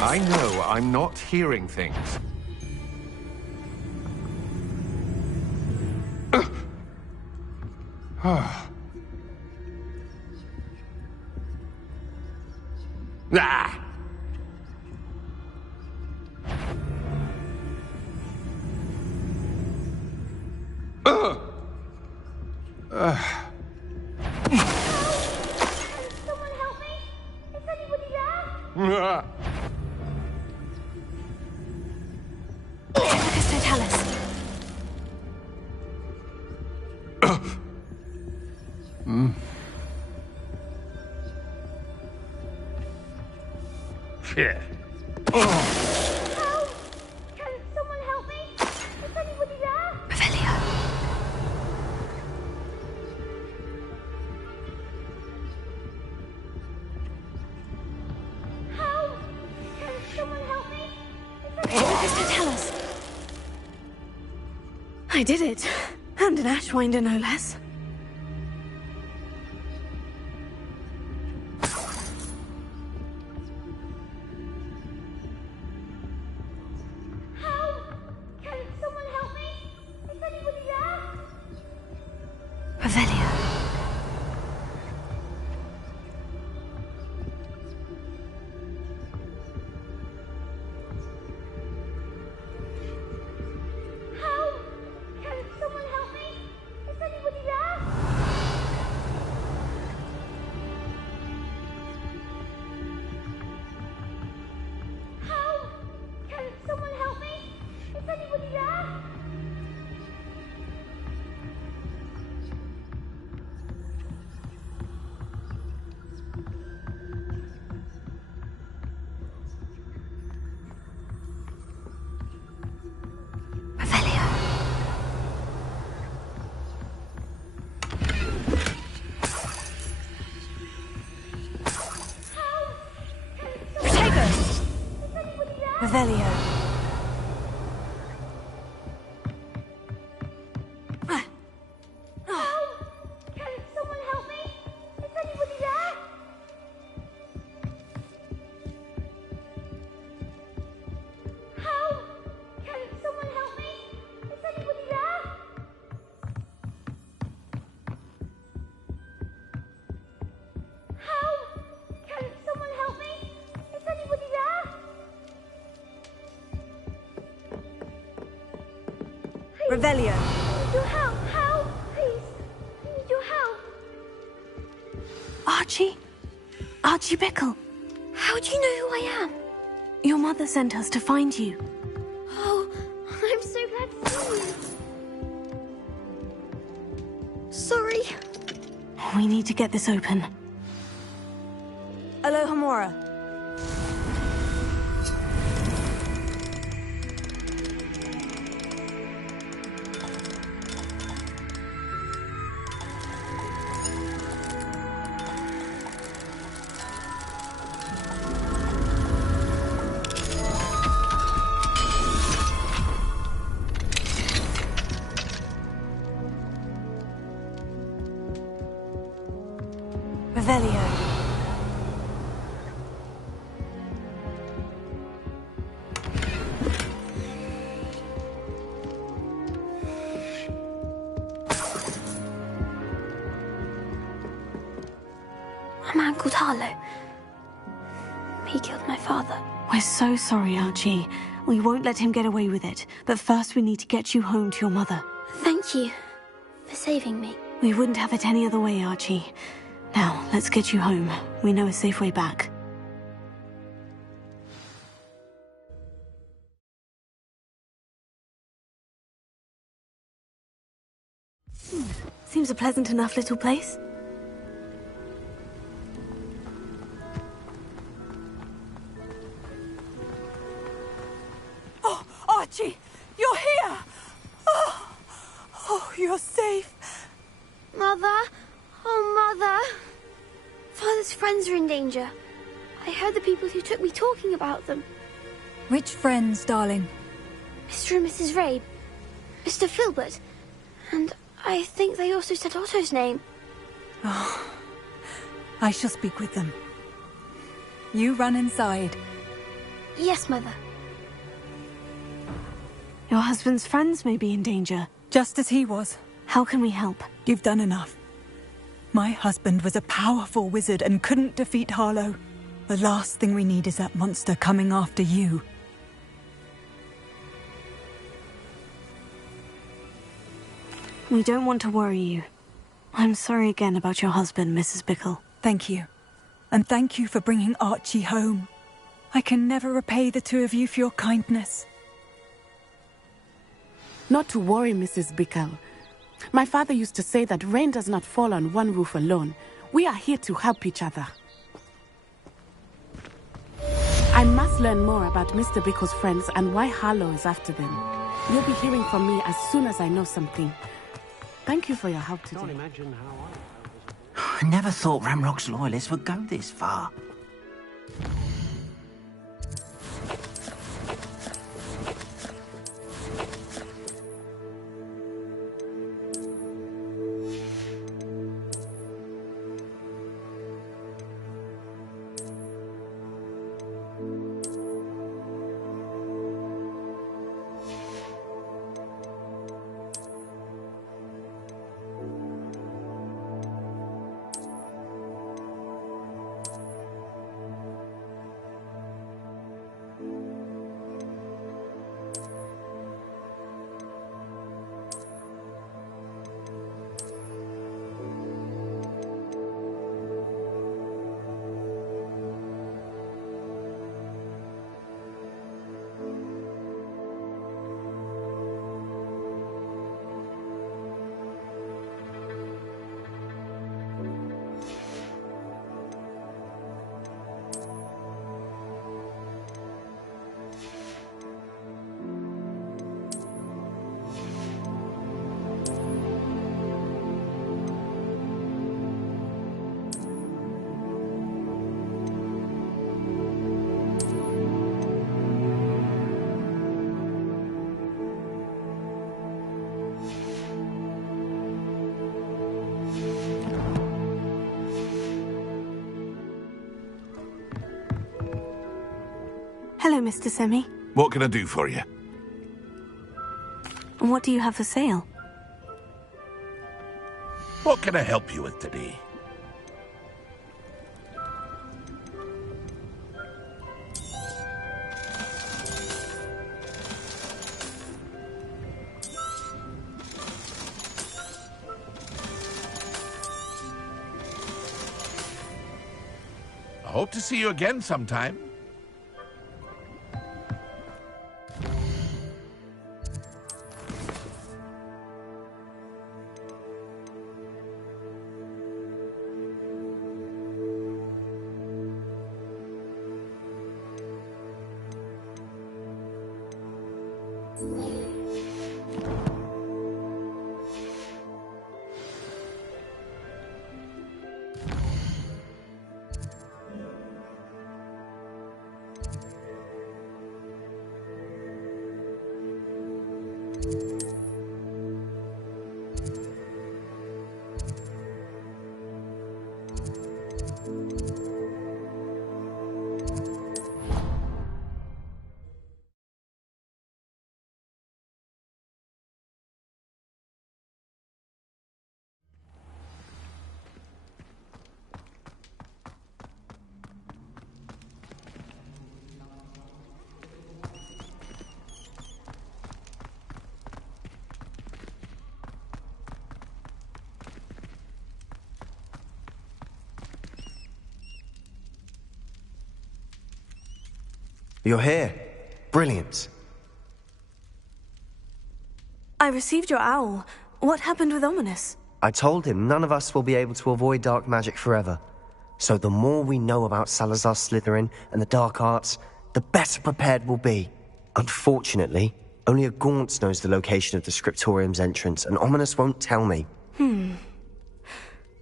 I know I'm not hearing things. Ah! Yeah. did it. And an Ashwinder, no less. Revelio. Revelio. Revelio. I need your help. Help, please. I need your help. Archie? Archie Bickle. How do you know who I am? Your mother sent us to find you. Oh, I'm so glad to see you. Sorry. We need to get this open. Alohomora. Revelio. A man called Harlow. He killed my father. We're so sorry, Archie. We won't let him get away with it. But first we need to get you home to your mother. Thank you for saving me. We wouldn't have it any other way, Archie. Now, let's get you home. We know a safe way back. Seems a pleasant enough little place. Oh, Archie! You're here! Oh, you're safe. Mother? Oh, Mother. Father's friends are in danger. I heard the people who took me talking about them. Which friends, darling? Mr. and Mrs. Rabe. Mr. Filbert. And I think they also said Otto's name. Oh, I shall speak with them. You run inside. Yes, Mother. Your husband's friends may be in danger. Just as he was. How can we help? You've done enough. My husband was a powerful wizard and couldn't defeat Harlow. The last thing we need is that monster coming after you. We don't want to worry you. I'm sorry again about your husband, Mrs. Bickle. Thank you. And thank you for bringing Archie home. I can never repay the two of you for your kindness. Not to worry, Mrs. Bickle. My father used to say that rain does not fall on one roof alone. We are here to help each other. I must learn more about Mr. Bickle's friends and why Harlow is after them. You'll be hearing from me as soon as I know something. Thank you for your help today. Can't imagine how I never thought Ramrock's loyalists would go this far. Hello, Mr. Semi. What can I do for you? What do you have for sale? What can I help you with today? I hope to see you again sometime. You're here. Brilliant. I received your owl. What happened with Ominous? I told him none of us will be able to avoid dark magic forever. So the more we know about Salazar Slytherin and the dark arts, the better prepared we'll be. Unfortunately, only a Gaunt knows the location of the Scriptorium's entrance, and Ominous won't tell me.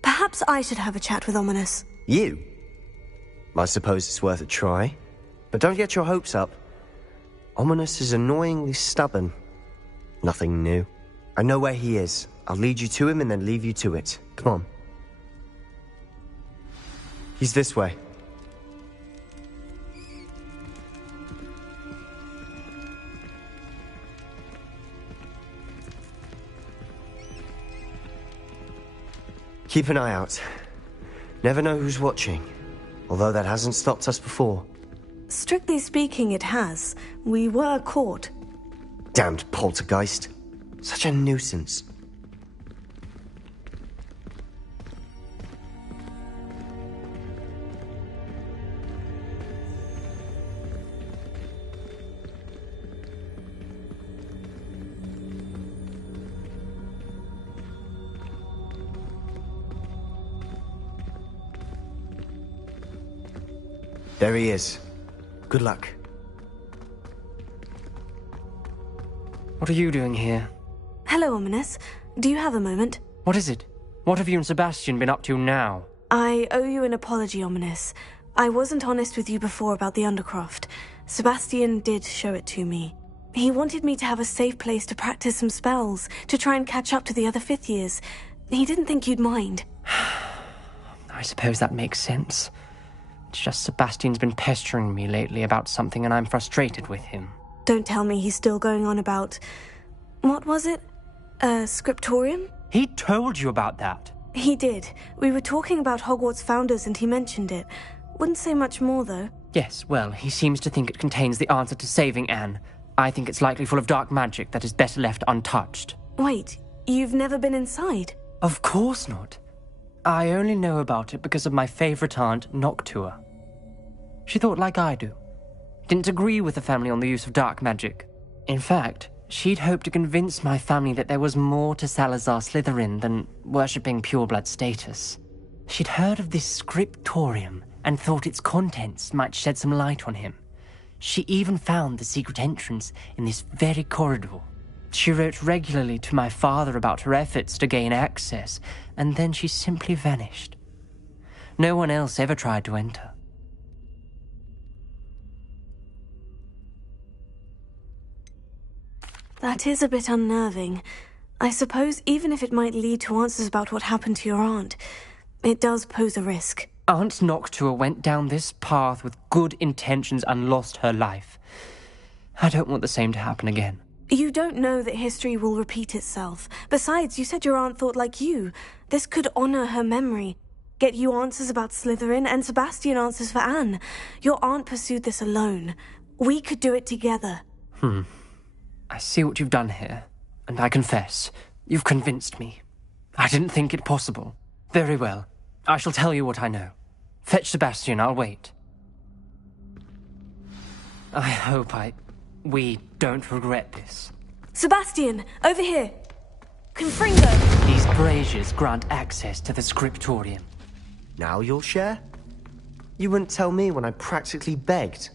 Perhaps I should have a chat with Ominous. You? I suppose it's worth a try. But don't get your hopes up. Ominous is annoyingly stubborn. Nothing new. I know where he is. I'll lead you to him and then leave you to it. Come on. He's this way. Keep an eye out. Never know who's watching. Although that hasn't stopped us before. Strictly speaking, it has. We were caught. Damned poltergeist. Such a nuisance. There he is. Good luck. What are you doing here? Hello, Ominous. Do you have a moment? What is it? What have you and Sebastian been up to now? I owe you an apology, Ominous. I wasn't honest with you before about the Undercroft. Sebastian did show it to me. He wanted me to have a safe place to practice some spells, to try and catch up to the other fifth years. He didn't think you'd mind. I suppose that makes sense. It's just Sebastian's been pestering me lately about something and I'm frustrated with him. Don't tell me he's still going on about... What was it? Scriptorium? He told you about that? He did. We were talking about Hogwarts founders and he mentioned it. Wouldn't say much more, though. Yes, well, he seems to think it contains the answer to saving Anne. I think it's likely full of dark magic that is better left untouched. Wait, you've never been inside? Of course not. I only know about it because of my favorite aunt, Noctua. She thought like I do. Didn't agree with the family on the use of dark magic. In fact, she'd hoped to convince my family that there was more to Salazar Slytherin than worshipping pureblood status. She'd heard of this scriptorium and thought its contents might shed some light on him. She even found the secret entrance in this very corridor. She wrote regularly to my father about her efforts to gain access, and then she simply vanished. No one else ever tried to enter. That is a bit unnerving. I suppose even if it might lead to answers about what happened to your aunt, it does pose a risk. Aunt Noctua went down this path with good intentions and lost her life. I don't want the same to happen again. You don't know that history will repeat itself. Besides, you said your aunt thought like you. This could honor her memory. Get you answers about Slytherin, and Sebastian answers for Anne. Your aunt pursued this alone. We could do it together. I see what you've done here, and I confess, you've convinced me. I didn't think it possible. Very well. I shall tell you what I know. Fetch Sebastian, I'll wait. I hope we don't regret this. Sebastian, over here. Confringo. These braziers grant access to the scriptorium. Now you'll share? You wouldn't tell me when I practically begged.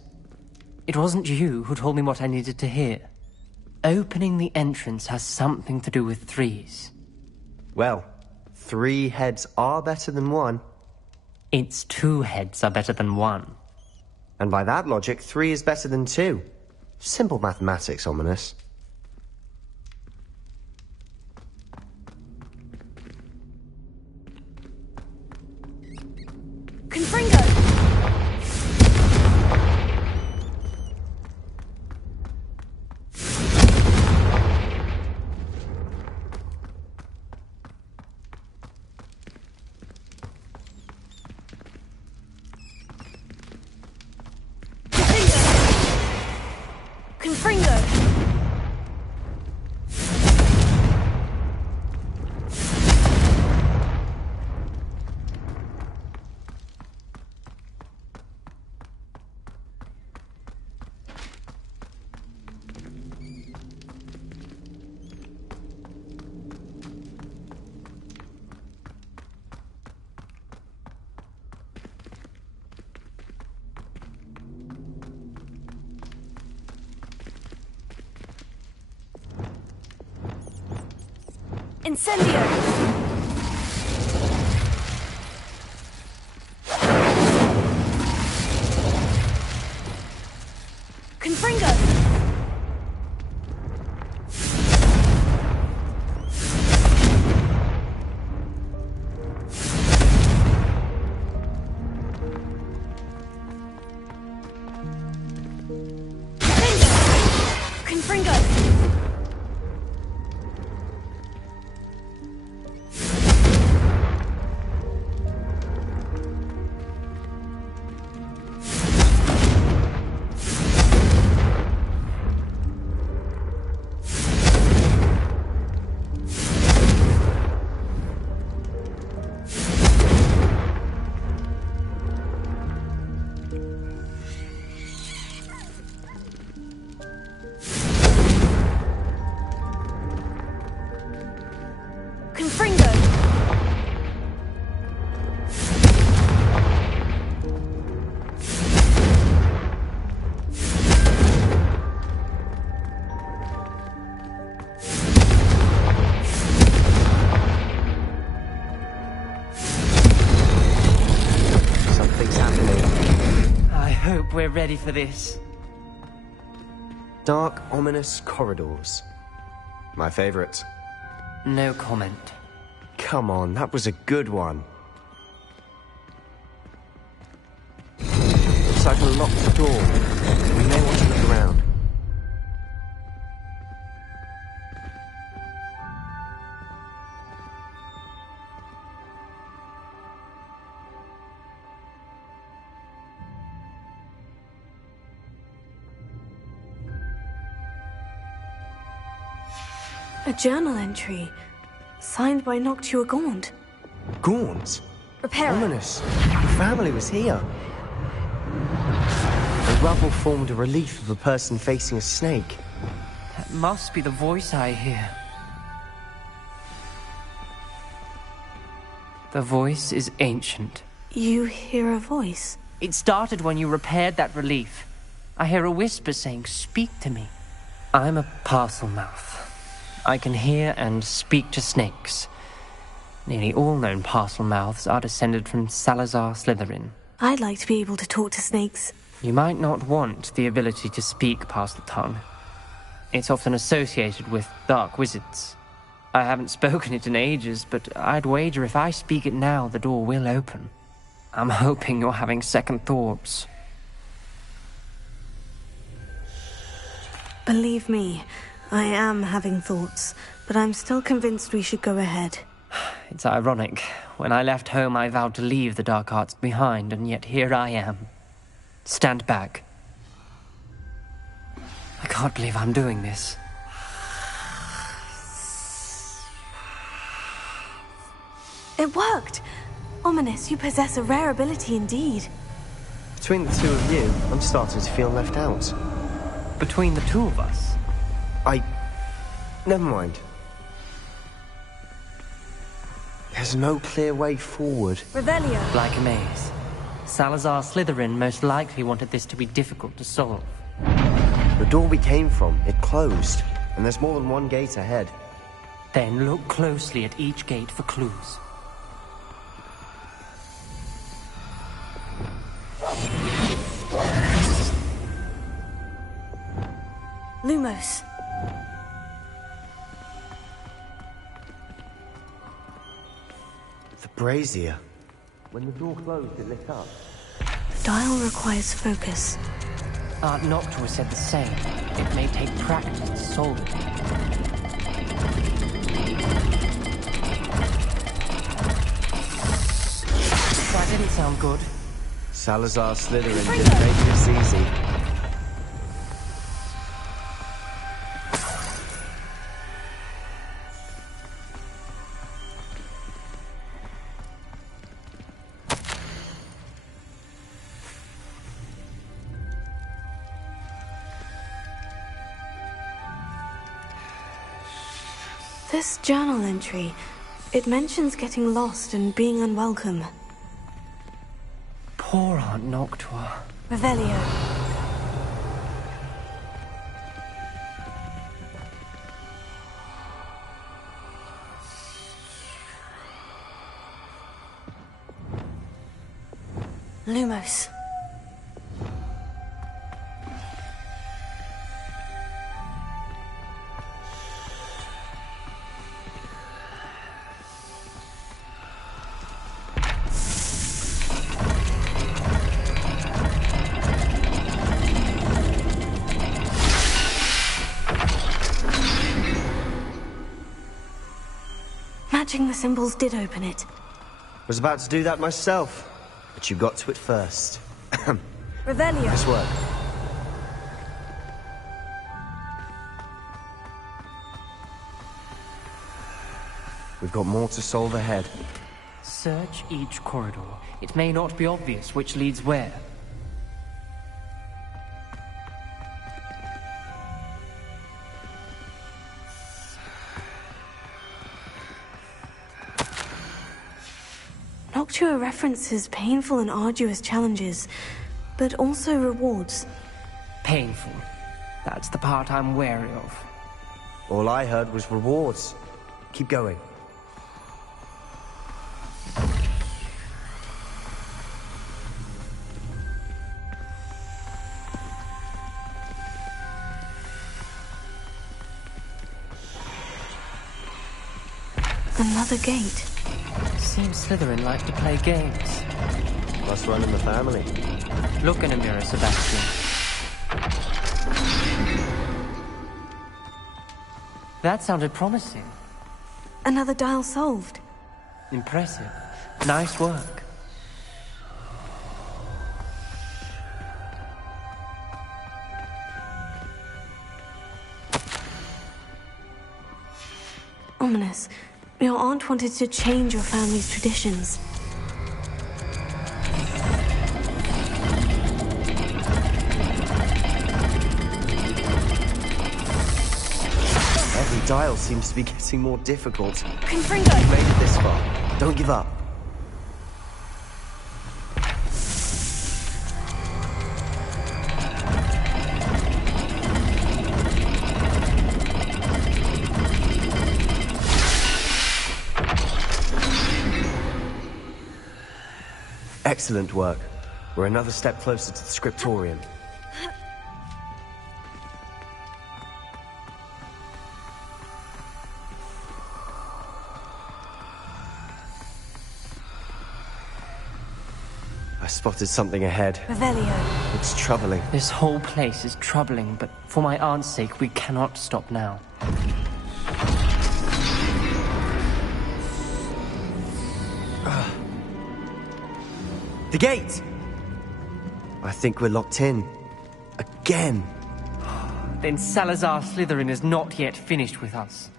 It wasn't you who told me what I needed to hear. Opening the entrance has something to do with threes. Well, 3 heads are better than 1. It's 2 heads are better than 1. And by that logic, 3 is better than 2. Simple mathematics, Ominous. Confringo. Confringo. Incendio! Confringo! Confringo! Confringo! Something's happening. I hope we're ready for this. Dark, ominous corridors. My favorite. No comment. Come on, that was a good one. Looks like a locked door. We may want to look around. A journal entry. Signed by Noctua Gaunt. Gaunt? Reparo. Ominous. The family was here. The rubble formed a relief of a person facing a snake. That must be the voice I hear. The voice is ancient. You hear a voice? It started when you repaired that relief. I hear a whisper saying, "Speak to me." I'm a parcel mouth. I can hear and speak to snakes. Nearly all known parcel mouths are descended from Salazar Slytherin. I'd like to be able to talk to snakes. You might not want the ability to speak parcel tongue. It's often associated with dark wizards. I haven't spoken it in ages, but I'd wager if I speak it now, the door will open. I'm hoping you're having second thoughts. Believe me, I am having thoughts, but I'm still convinced we should go ahead. It's ironic. When I left home, I vowed to leave the dark arts behind, and yet here I am. Stand back. I can't believe I'm doing this. It worked! Ominous, you possess a rare ability indeed. Between the two of you, I'm starting to feel left out. Between the two of us? Never mind. There's no clear way forward. Revelio. Like a maze. Salazar Slytherin most likely wanted this to be difficult to solve. The door we came from, it closed, and there's more than one gate ahead. Then look closely at each gate for clues. Lumos. The brazier. When the door closed, it lit up. The dial requires focus. Aunt Noctua said the same. It may take practice to solve it. That didn't sound good. Salazar Slytherin didn't make this easy. This journal entry, it mentions getting lost and being unwelcome. Poor Aunt Noctua. Revelio. Lumos. Matching the symbols did open it. Was about to do that myself, but you got to it first. Revelio. Nice work. We've got more to solve ahead. Search each corridor. It may not be obvious which leads where. Noctua references painful and arduous challenges, but also rewards. Painful. That's the part I'm wary of. All I heard was rewards. Keep going. Another gate. Seems Slytherin like to play games. Must run in the family. Look in a mirror, Sebastian. That sounded promising. Another dial solved. Impressive. Nice work. Ominous. Your aunt wanted to change your family's traditions. Every dial seems to be getting more difficult. Confringo! You made it this far. Don't give up. Excellent work. We're another step closer to the scriptorium. spotted something ahead. Revelio. It's troubling. This whole place is troubling, but for my aunt's sake, we cannot stop now. The gate! I think we're locked in. Again. Then Salazar Slytherin is not yet finished with us.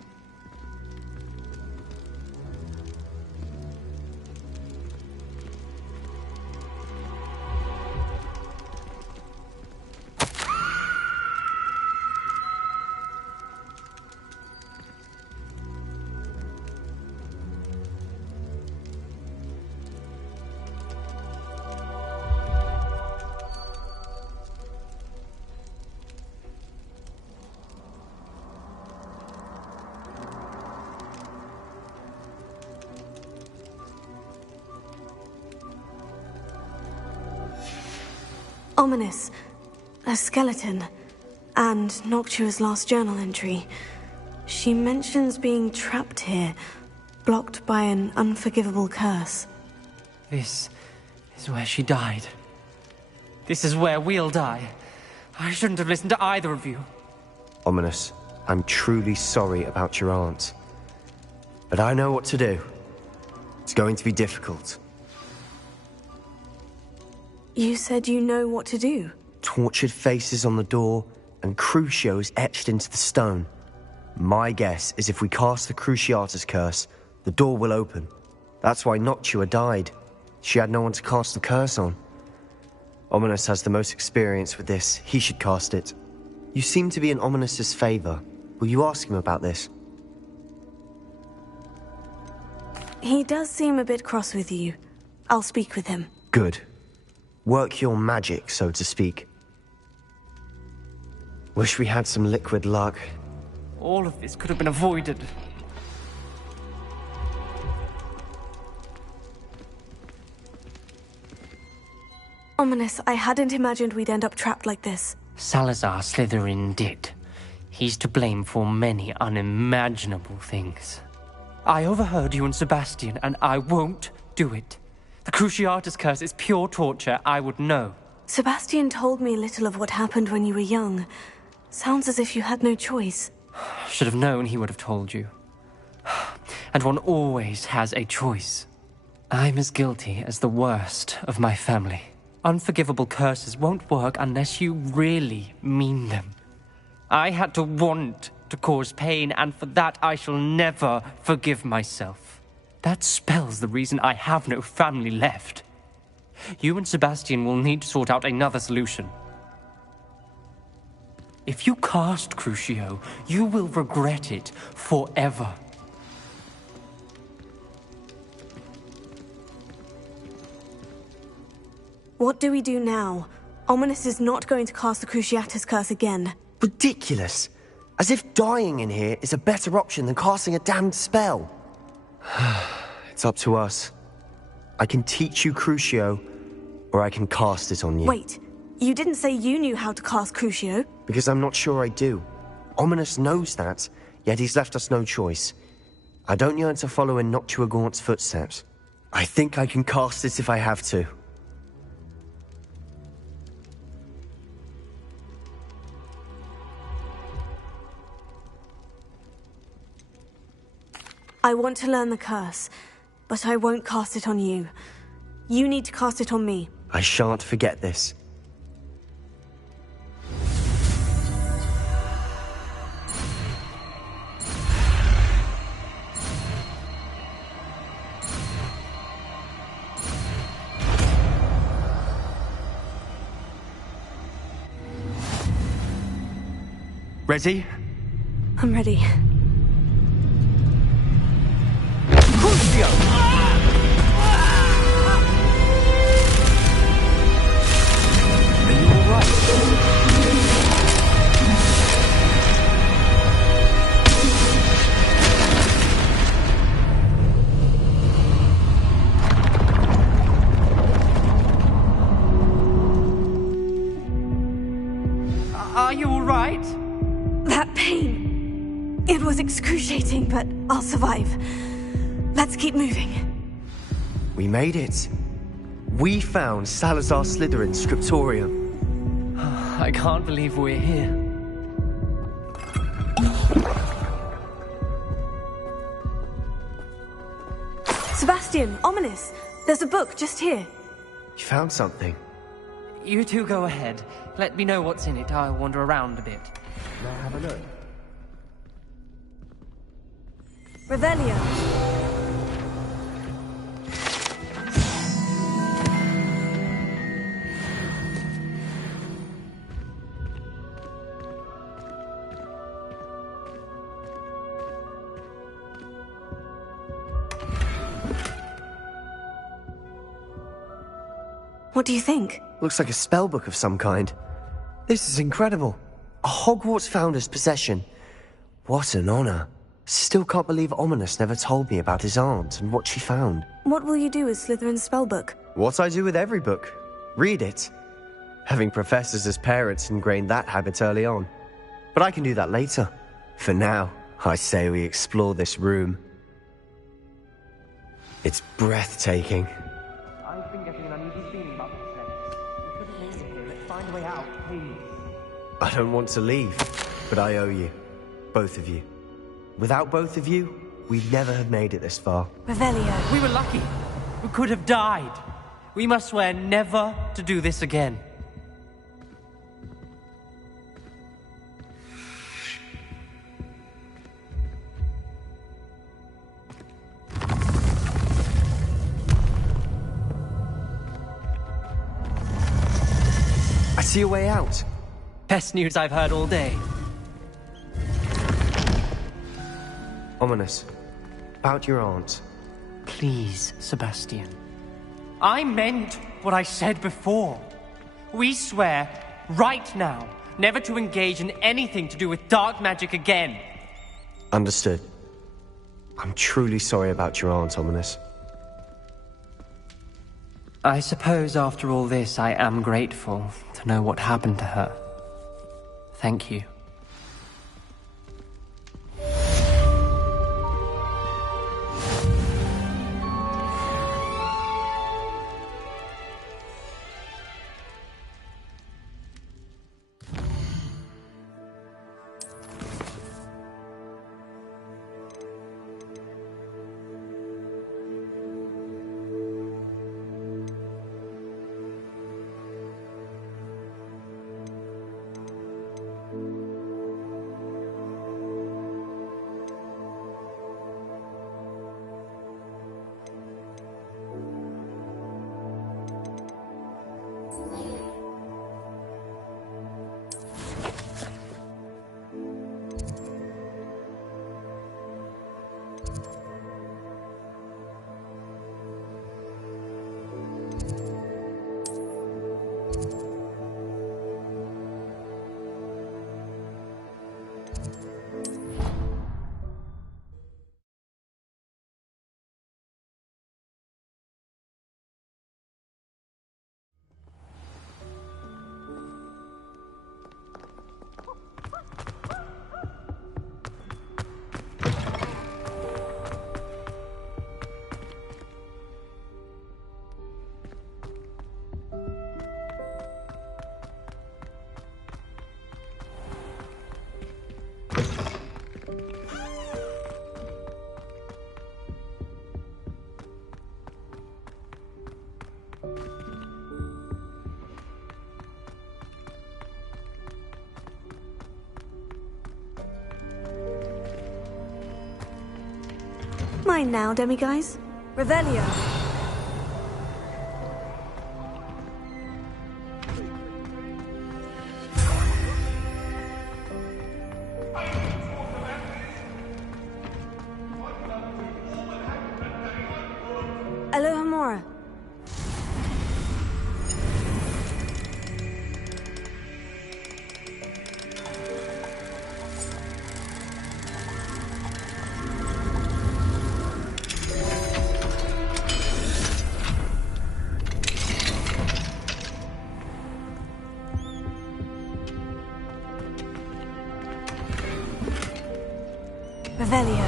Ominous. A skeleton. And Noctua's last journal entry. She mentions being trapped here, blocked by an unforgivable curse. This is where she died. This is where we'll die. I shouldn't have listened to either of you. Ominous, I'm truly sorry about your aunt. But I know what to do. It's going to be difficult. You said you know what to do. Tortured faces on the door, and Crucios etched into the stone. My guess is if we cast the Cruciatus curse, the door will open. That's why Noctua died. She had no one to cast the curse on. Ominous has the most experience with this. He should cast it. You seem to be in Ominous's favor. Will you ask him about this? He does seem a bit cross with you. I'll speak with him. Good. Work your magic, so to speak. Wish we had some liquid luck. All of this could have been avoided. Ominous, I hadn't imagined we'd end up trapped like this. Salazar Slytherin did. He's to blame for many unimaginable things. I overheard you and Sebastian, and I won't do it. The Cruciatus curse is pure torture, I would know. Sebastian told me little of what happened when you were young. Sounds as if you had no choice. Should have known he would have told you. And one always has a choice. I'm as guilty as the worst of my family. Unforgivable curses won't work unless you really mean them. I had to want to cause pain, and for that I shall never forgive myself. That spell's the reason I have no family left. You and Sebastian will need to sort out another solution. If you cast Crucio, you will regret it forever. What do we do now? Ominous is not going to cast the Cruciatus curse again. Ridiculous. As if dying in here is a better option than casting a damned spell. It's up to us. I can teach you Crucio, or I can cast it on you. Wait, you didn't say you knew how to cast Crucio? Because I'm not sure I do. Ominous knows that, yet he's left us no choice. I don't yearn to follow in Noctua Gaunt's footsteps. I think I can cast it if I have to. I want to learn the curse, but I won't cast it on you. You need to cast it on me. I shan't forget this. Ready? I'm ready. Are you all right? That pain. It was excruciating, but I'll survive. Let's keep moving. We made it. We found Salazar Slytherin's scriptorium. I can't believe we're here. Sebastian, ominous. There's a book just here. You found something? You two go ahead. Let me know what's in it. I'll wander around a bit. May I have a look? Revelio. What do you think? Looks like a spellbook of some kind. This is incredible. A Hogwarts founder's possession. What an honor. Still can't believe Ominous never told me about his aunt and what she found. What will you do with Slytherin's spellbook? What I do with every book. Read it. Having professors as parents ingrained that habit early on. But I can do that later. For now, I say we explore this room. It's breathtaking. I've been getting an uneasy feeling about this place. We couldn't leave it here. Let's find a way out, please. I don't want to leave, but I owe you. Both of you. Without both of you, we'd never have made it this far. Revelio. We were lucky. We could have died. We must swear never to do this again. I see a way out. Best news I've heard all day. Ominous. About your aunt. Please, Sebastian. I meant what I said before. We swear, right now, never to engage in anything to do with dark magic again. Understood. I'm truly sorry about your aunt, Ominous. I suppose after all this, I am grateful to know what happened to her. Thank you. Mine now, demiguise. Revelio. Alohomora. Revelio.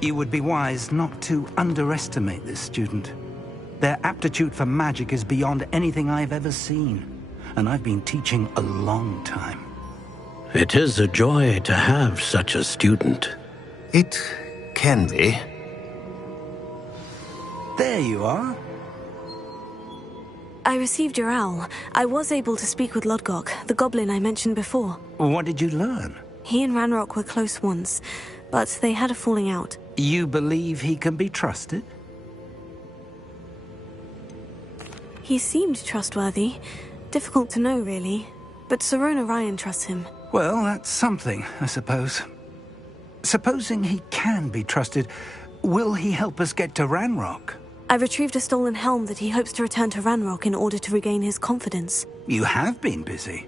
You would be wise not to underestimate this student. Their aptitude for magic is beyond anything I've ever seen, and I've been teaching a long time. It is a joy to have such a student. It can be. There you are. I received your owl. I was able to speak with Lodgok, the goblin I mentioned before. What did you learn? He and Ranrock were close once, but they had a falling out. You believe he can be trusted? He seemed trustworthy. Difficult to know, really. But Sirona Ryan trusts him. Well, that's something, I suppose. Supposing he can be trusted, will he help us get to Ranrock? I retrieved a stolen helm that he hopes to return to Ranrock in order to regain his confidence. You have been busy.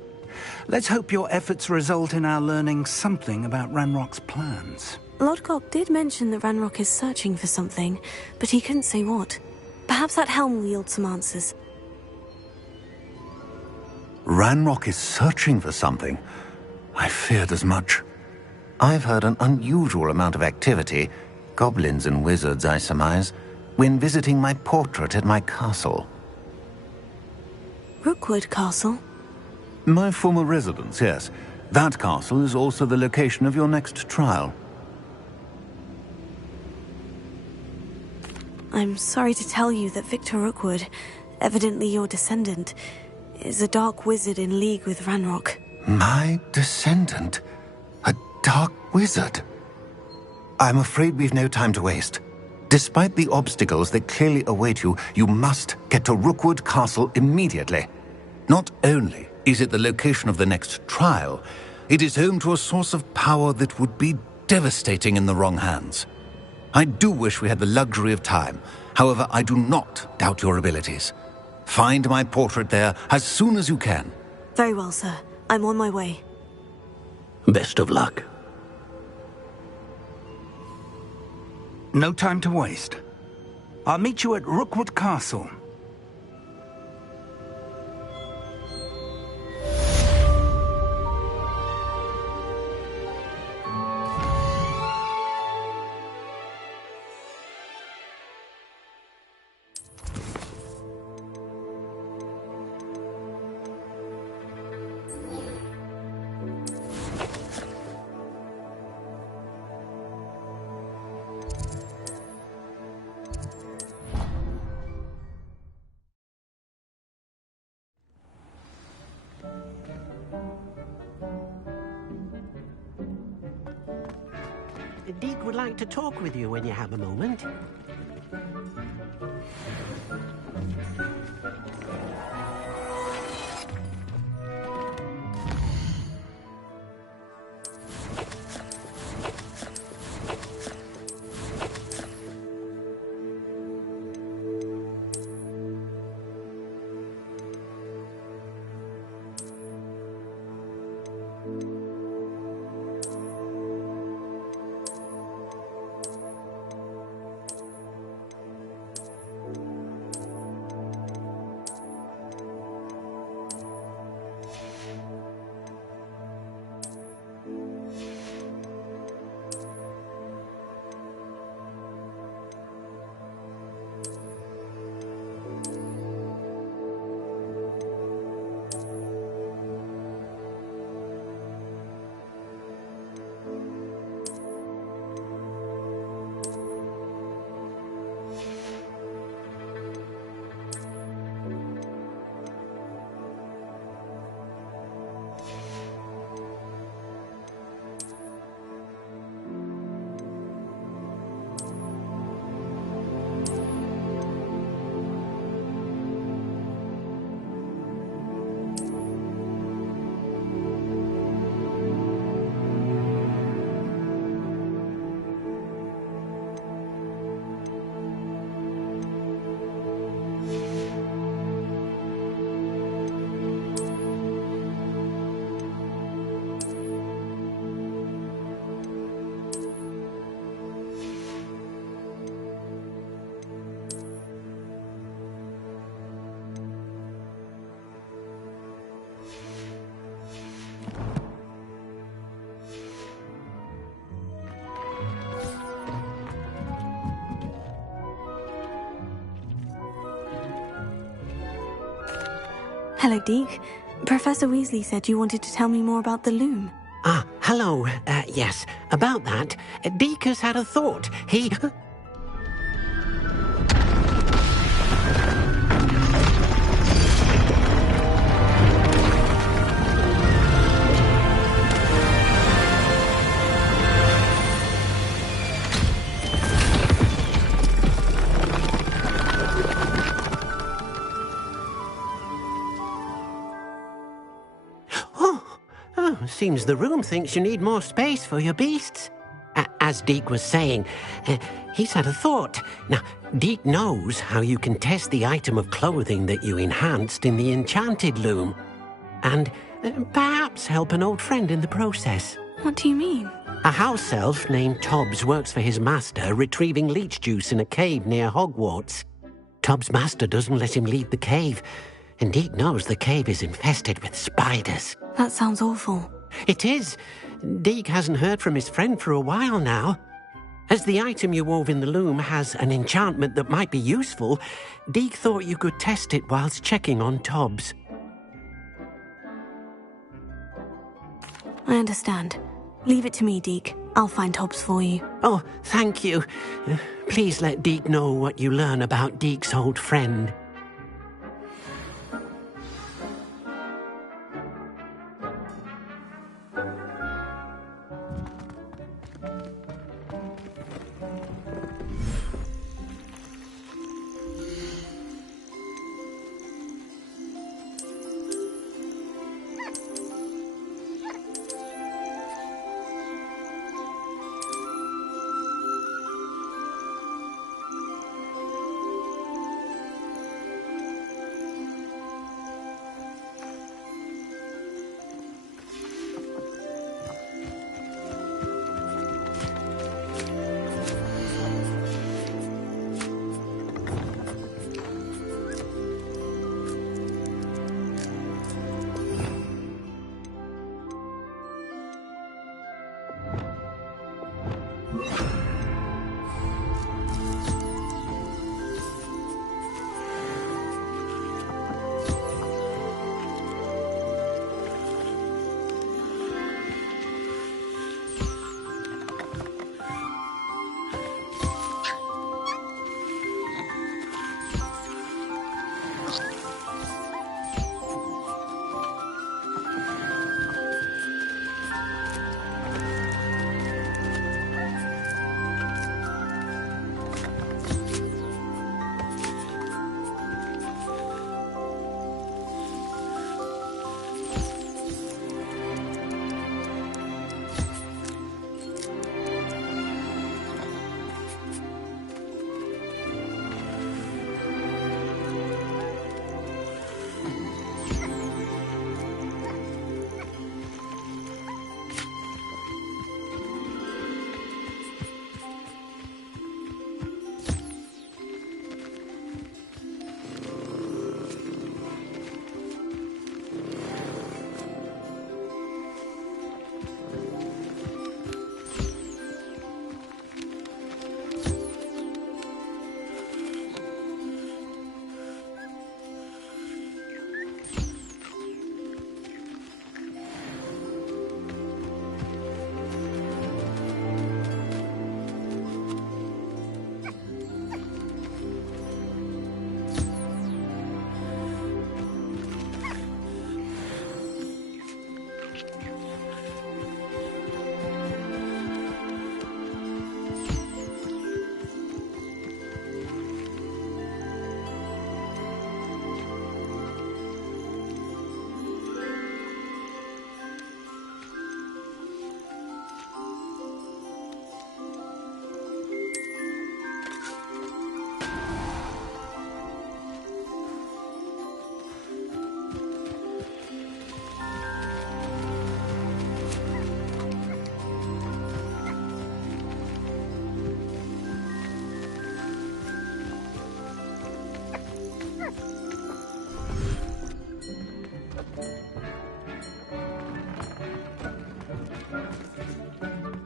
Let's hope your efforts result in our learning something about Ranrock's plans. Lodgok did mention that Ranrock is searching for something, but he couldn't say what. Perhaps that helm will yield some answers. Ranrock is searching for something. I feared as much. I've heard an unusual amount of activity, goblins and wizards, I surmise, when visiting my portrait at my castle. Rookwood Castle? My former residence, yes. That castle is also the location of your next trial. I'm sorry to tell you that Victor Rookwood, evidently your descendant, is a dark wizard in league with Ranrock. My descendant? A dark wizard? I'm afraid we've no time to waste. Despite the obstacles that clearly await you, you must get to Rookwood Castle immediately. Not only is it the location of the next trial, it is home to a source of power that would be devastating in the wrong hands. I do wish we had the luxury of time. However, I do not doubt your abilities. Find my portrait there as soon as you can. Very well, sir. I'm on my way. Best of luck. No time to waste. I'll meet you at Rookwood Castle. Deek would like to talk with you when you have a moment. Hello, Deke. Professor Weasley said you wanted to tell me more about the loom. Ah, hello. Yes, about that. Deke has had a thought. He... Seems the room thinks you need more space for your beasts. As Deke was saying, he's had a thought. Now, Deke knows how you can test the item of clothing that you enhanced in the enchanted loom. And perhaps help an old friend in the process. What do you mean? A house elf named Tobbs works for his master, retrieving leech juice in a cave near Hogwarts. Tobbs' master doesn't let him leave the cave, and Deke knows the cave is infested with spiders. That sounds awful. It is. Deke hasn't heard from his friend for a while now. As the item you wove in the loom has an enchantment that might be useful, Deke thought you could test it whilst checking on Tobbs. I understand. Leave it to me, Deke. I'll find Tobbs for you. Oh, thank you. Please let Deke know what you learn about Deke's old friend.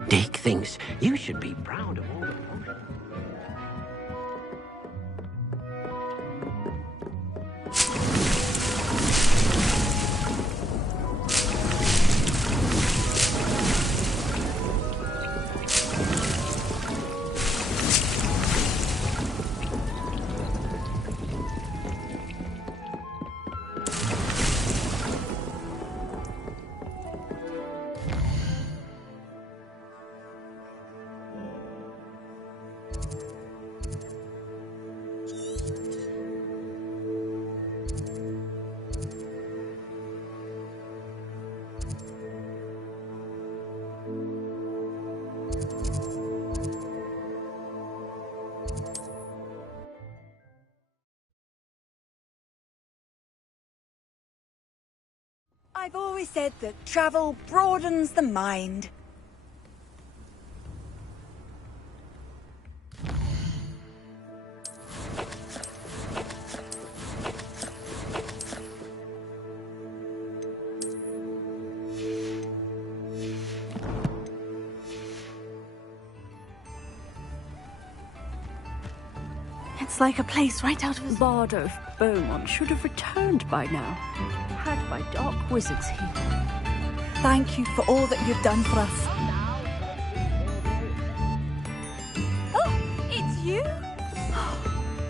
Deke thinks you should be proud of all the potions. I've always said that travel broadens the mind. It's like a place right out of his... Bardo Beaumont should have returned by now, had my dark wizards here. Thank you for all that you've done for us. Oh, it's you?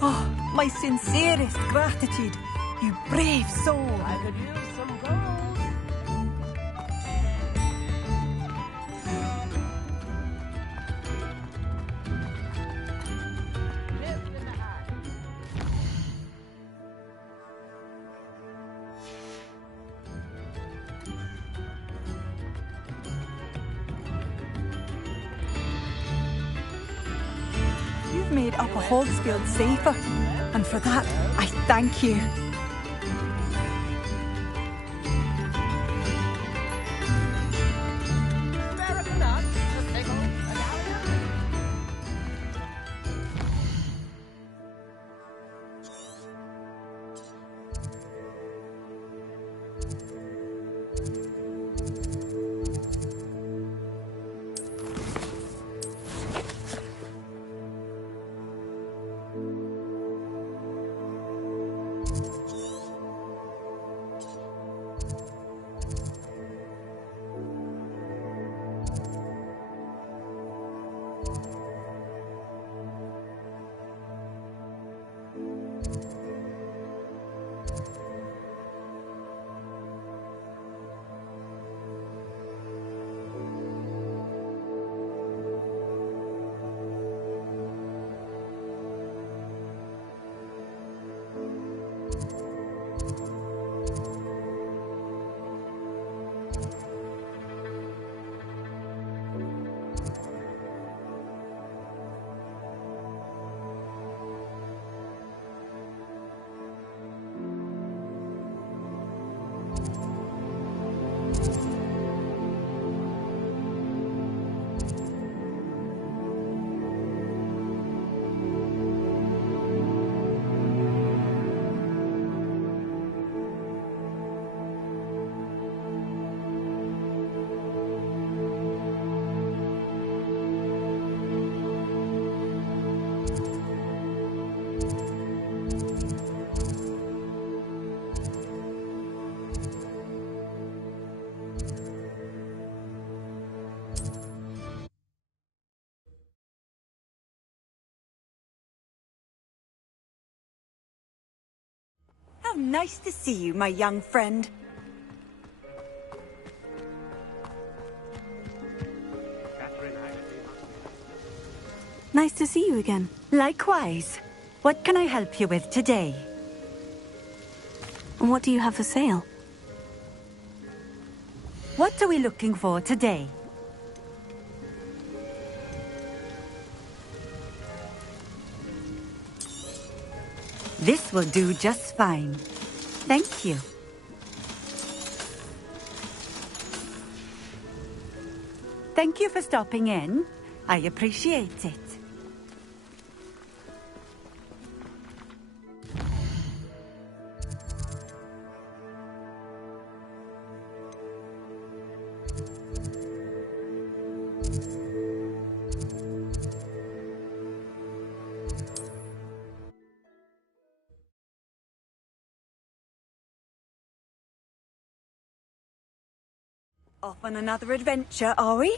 Oh, my sincerest gratitude, you brave soul. I could use some gold. Made Upper Hogsfield safer, and for that, I thank you. How nice to see you, my young friend. Nice to see you again. Likewise. What can I help you with today? And what do you have for sale? What are we looking for today? This will do just fine. Thank you. Thank you for stopping in. I appreciate it. Off on another adventure, are we?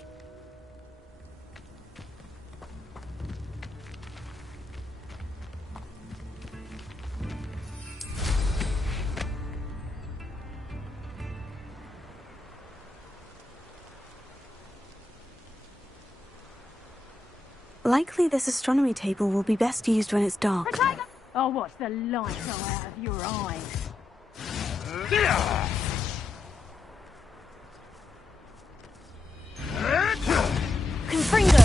Likely this astronomy table will be best used when it's dark. I'll watch the lights out of your eyes. Confringo!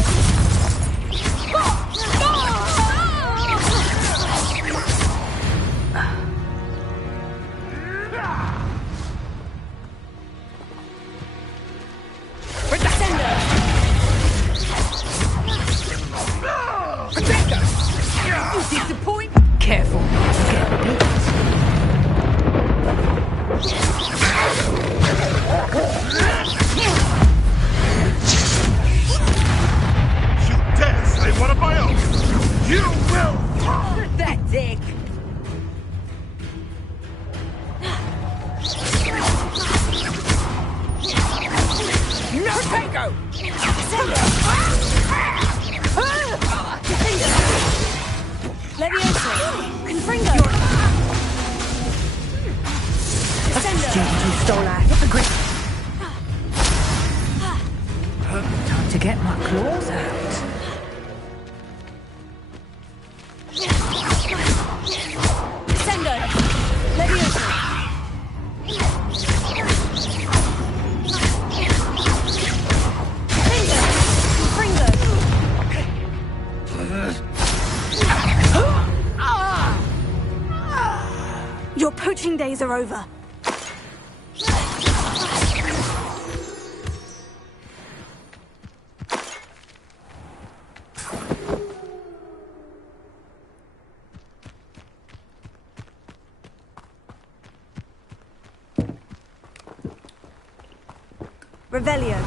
You will! Pathetic! No! Protego! Levioso! Confringo! A student who stole our hippogriff. Time to get my claws out. Sendo! Levioso! Your poaching days are over. Revelio.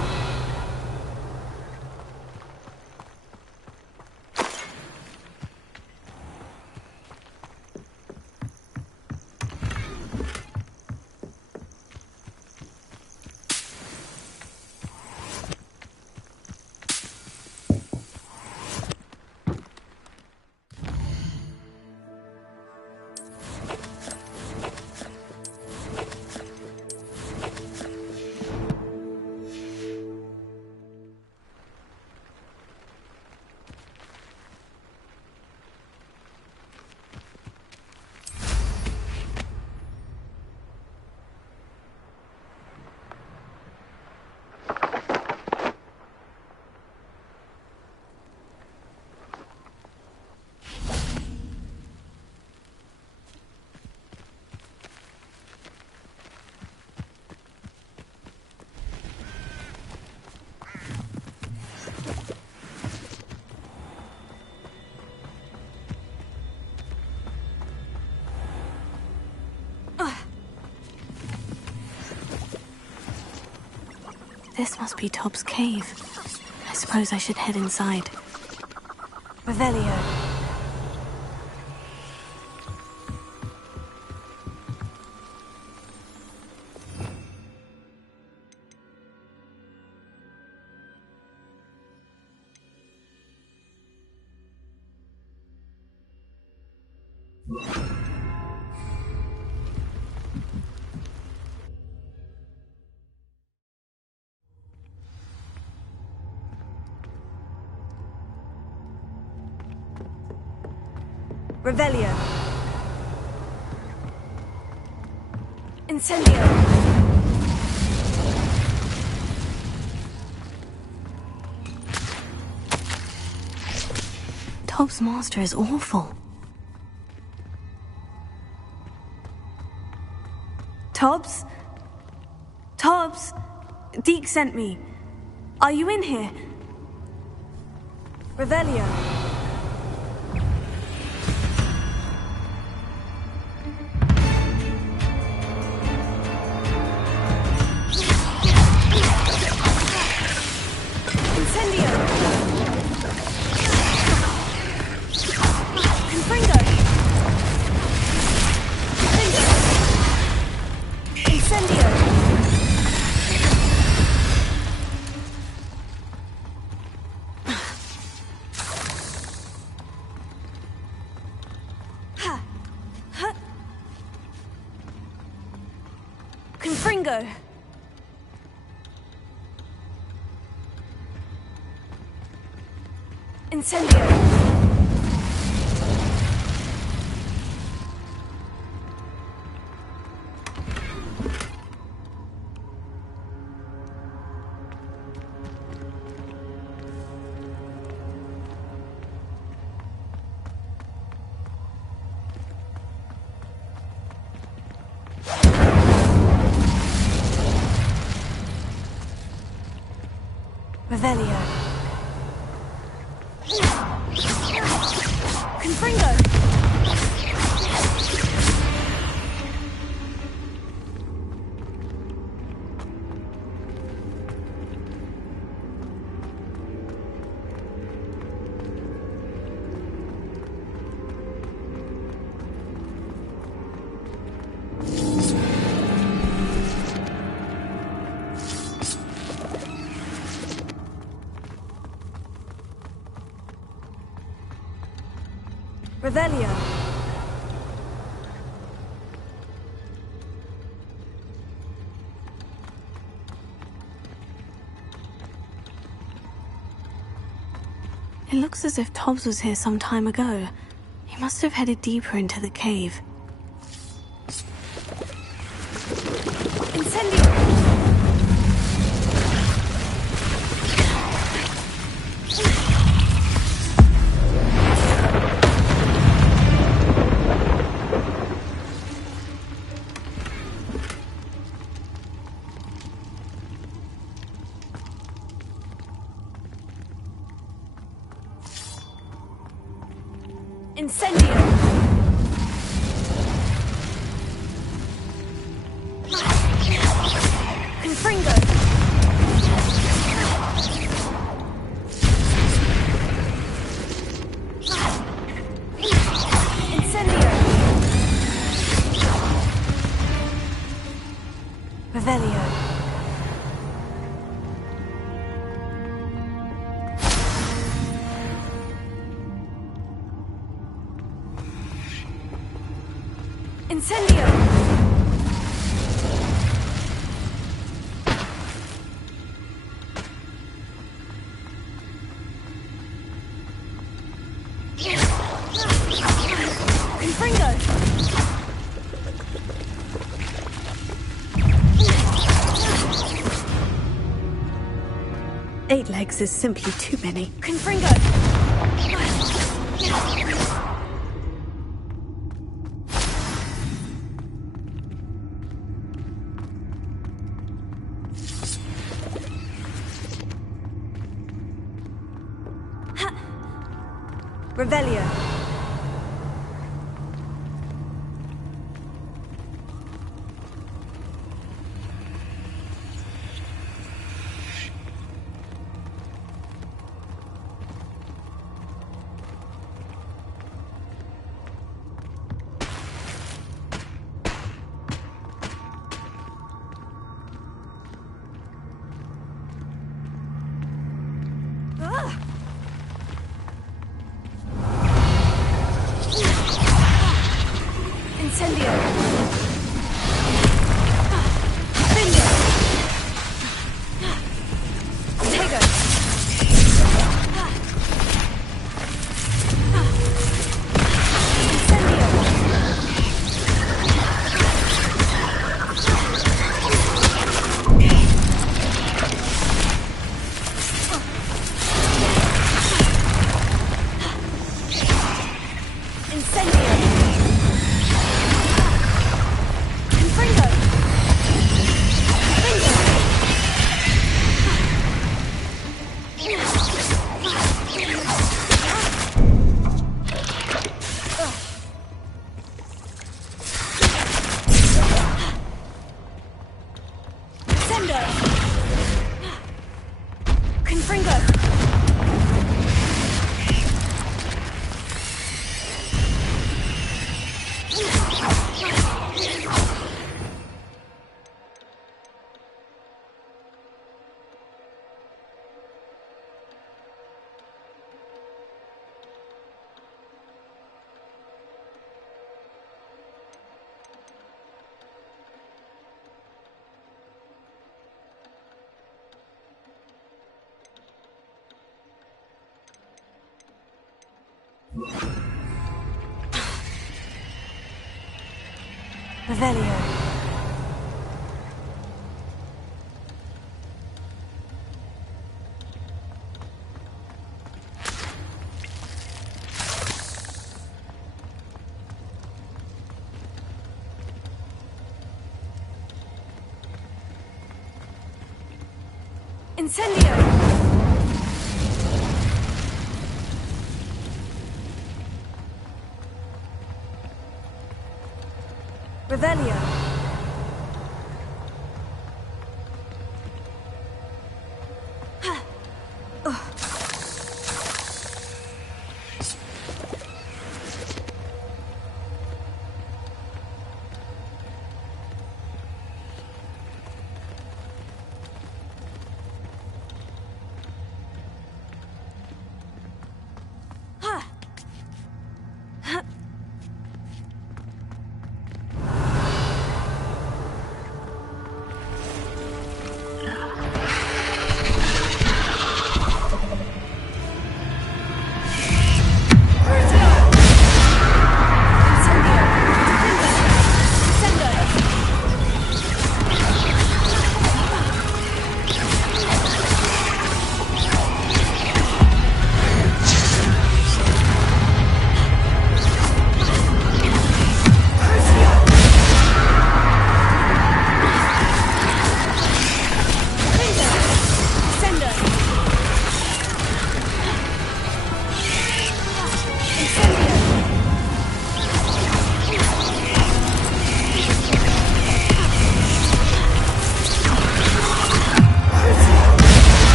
This must be Tob's cave. I suppose I should head inside. Revelio. Revelio. Incendio. Tob's master is awful. Tobbs? Tobbs? Deke sent me. Are you in here? Revelio. Confringo. Incendio. Revelio. Confringo. Revelio. It looks as if Tobbs was here some time ago. He must have headed deeper into the cave. Incendio! Incendio! Confringo! Incendio! Revelio. Incendio! Confringo! 8 legs is simply too many. Confringo! Revelio. Incendio! Finger! Tego! Incendio! Incendio! Confringo! Sendo! Confringo! Revelio. Incendio! Revelio.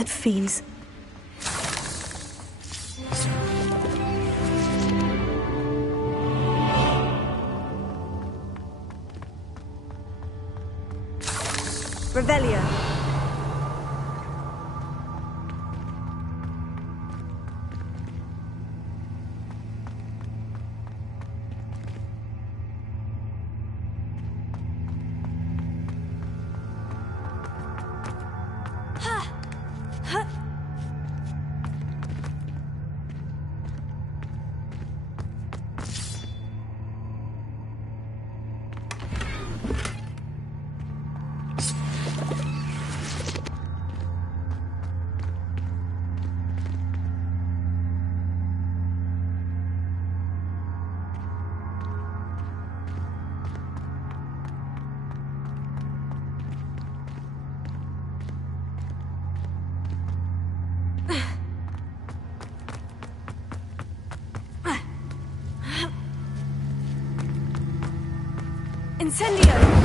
accursed fiends. Revelio. Incendio!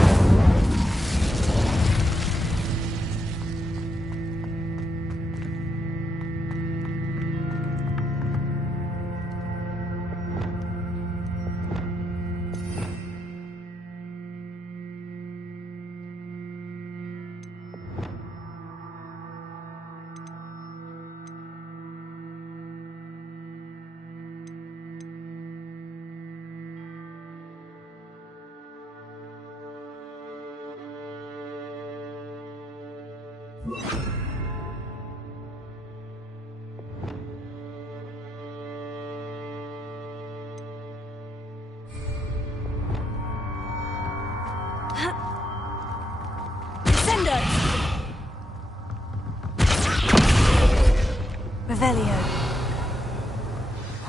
Revelio.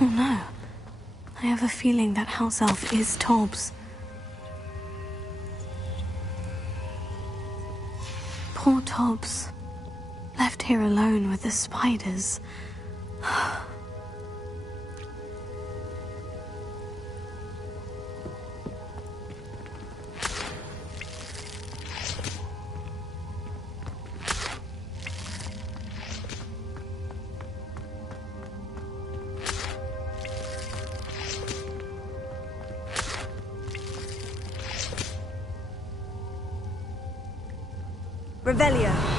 Oh no. I have a feeling that house elf is Tobbs. Poor Tobbs. Left here alone with the spiders. Revelio.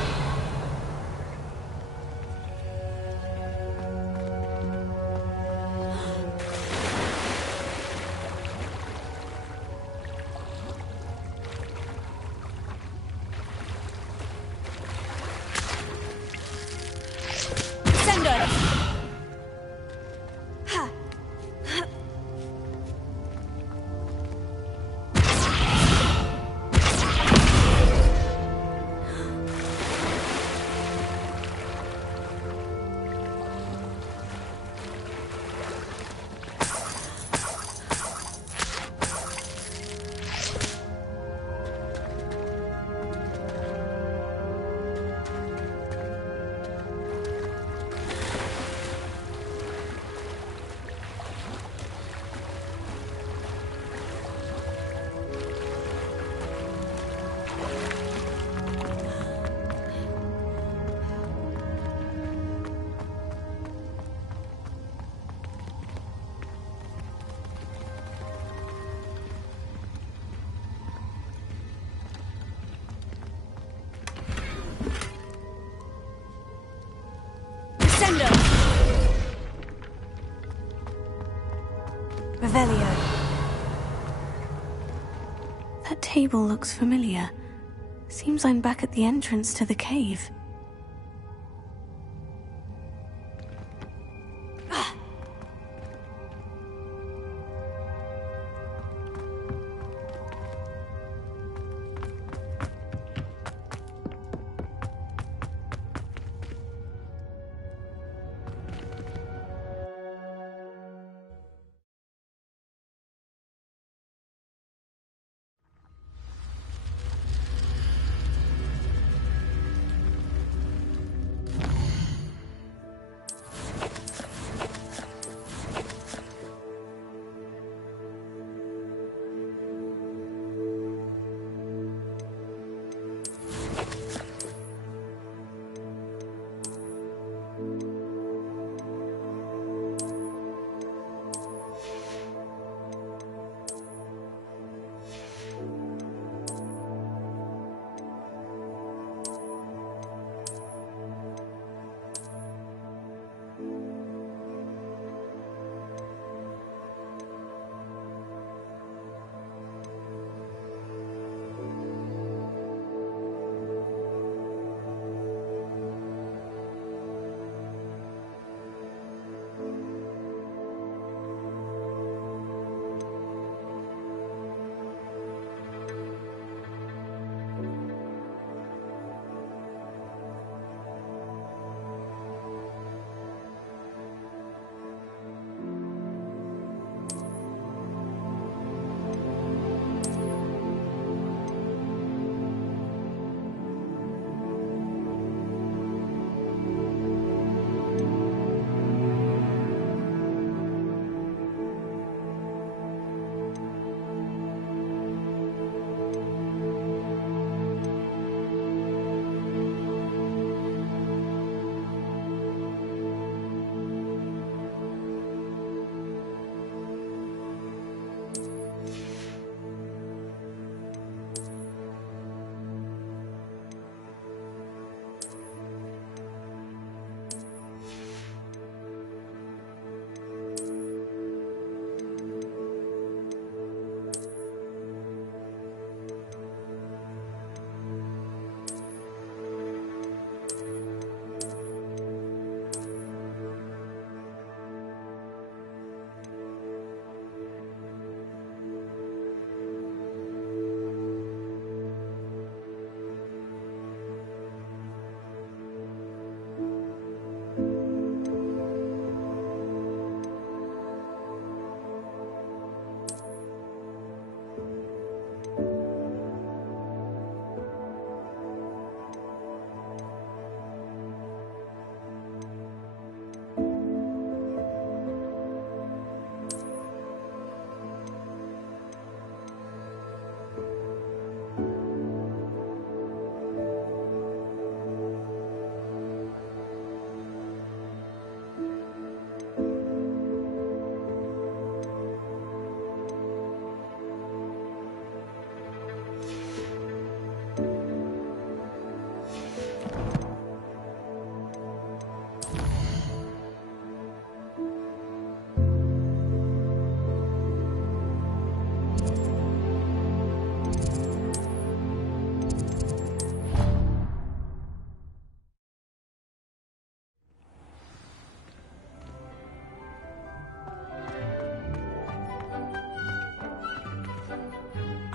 Revelio. That table looks familiar. Seems I'm back at the entrance to the cave.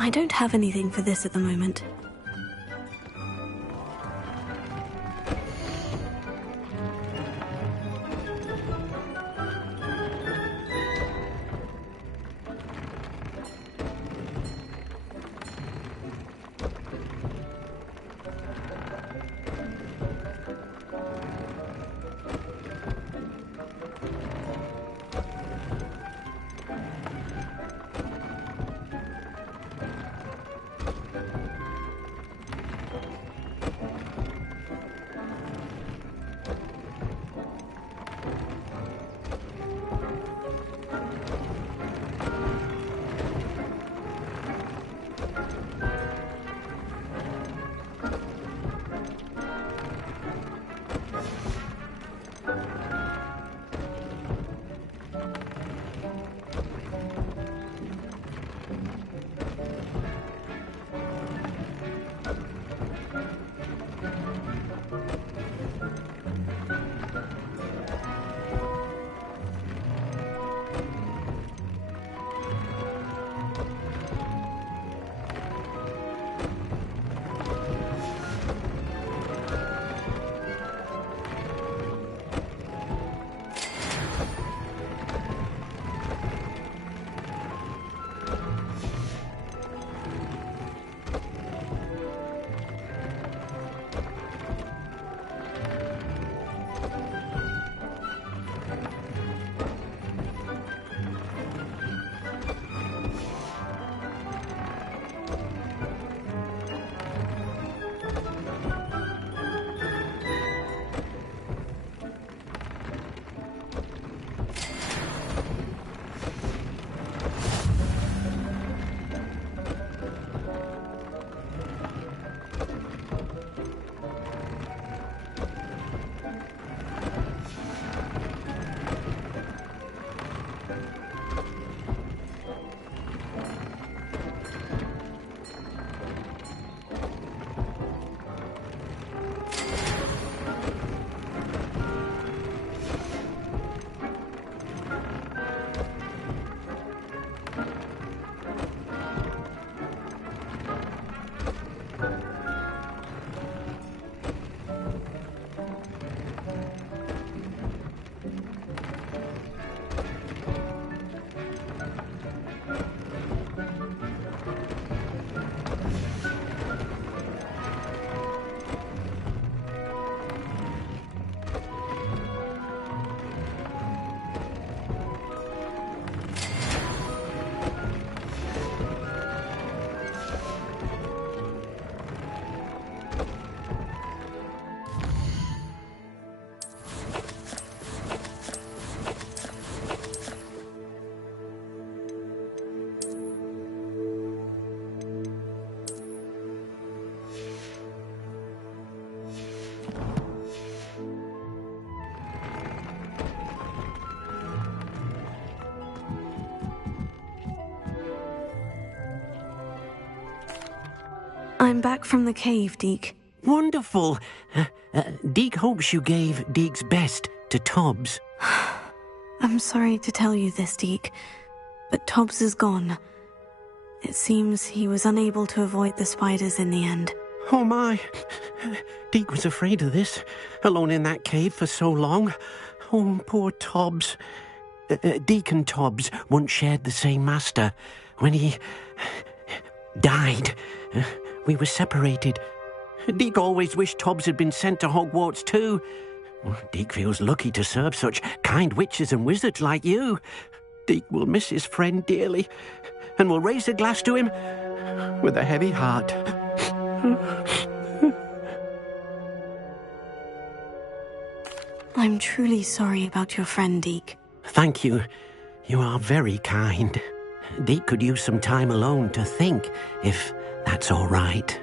I don't have anything for this at the moment. I'm back from the cave, Deke. Wonderful. Deke hopes you gave Deke's best to Tobbs. I'm sorry to tell you this, Deke, but Tobbs is gone. It seems he was unable to avoid the spiders in the end. Oh my. Deke was afraid of this, alone in that cave for so long. Oh, poor Tobbs. Deke and Tobbs once shared the same master. When he died, we were separated. Deke always wished Tobbs had been sent to Hogwarts too. Deke feels lucky to serve such kind witches and wizards like you. Deke will miss his friend dearly, and will raise a glass to him with a heavy heart. I'm truly sorry about your friend, Deke. Thank you. You are very kind. Deke could use some time alone to think, if that's all right.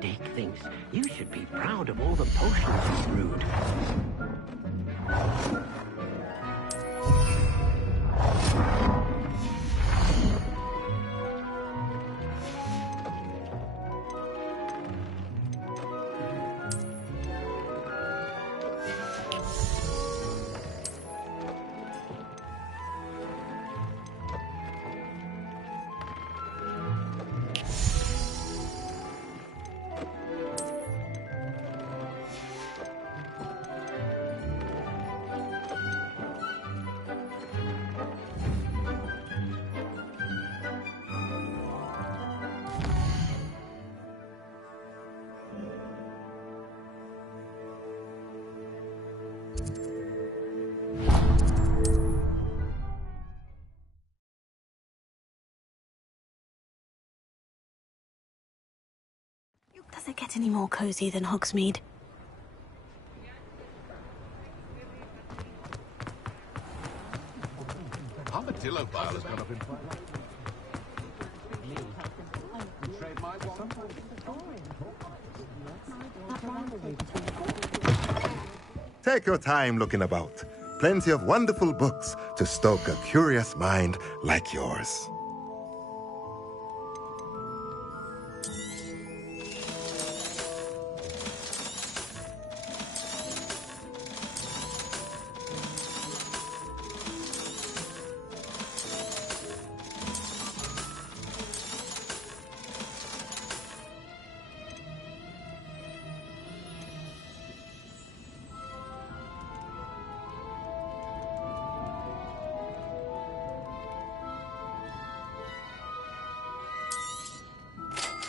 Dick thinks you should be proud of all the potions you brewed. Does it get any more cozy than Hogsmeade? Armadillo file has gone up in price. Take your time looking about. Plenty of wonderful books to stoke a curious mind like yours.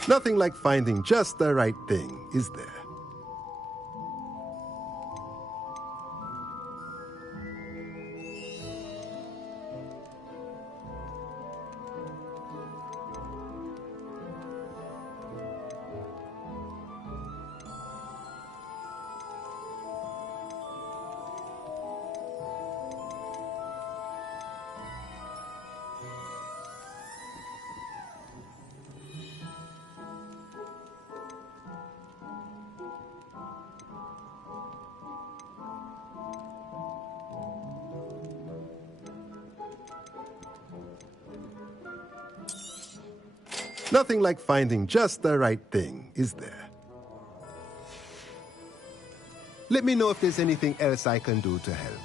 Nothing like finding just the right thing, is there? Nothing like finding just the right thing, is there? Let me know if there's anything else I can do to help.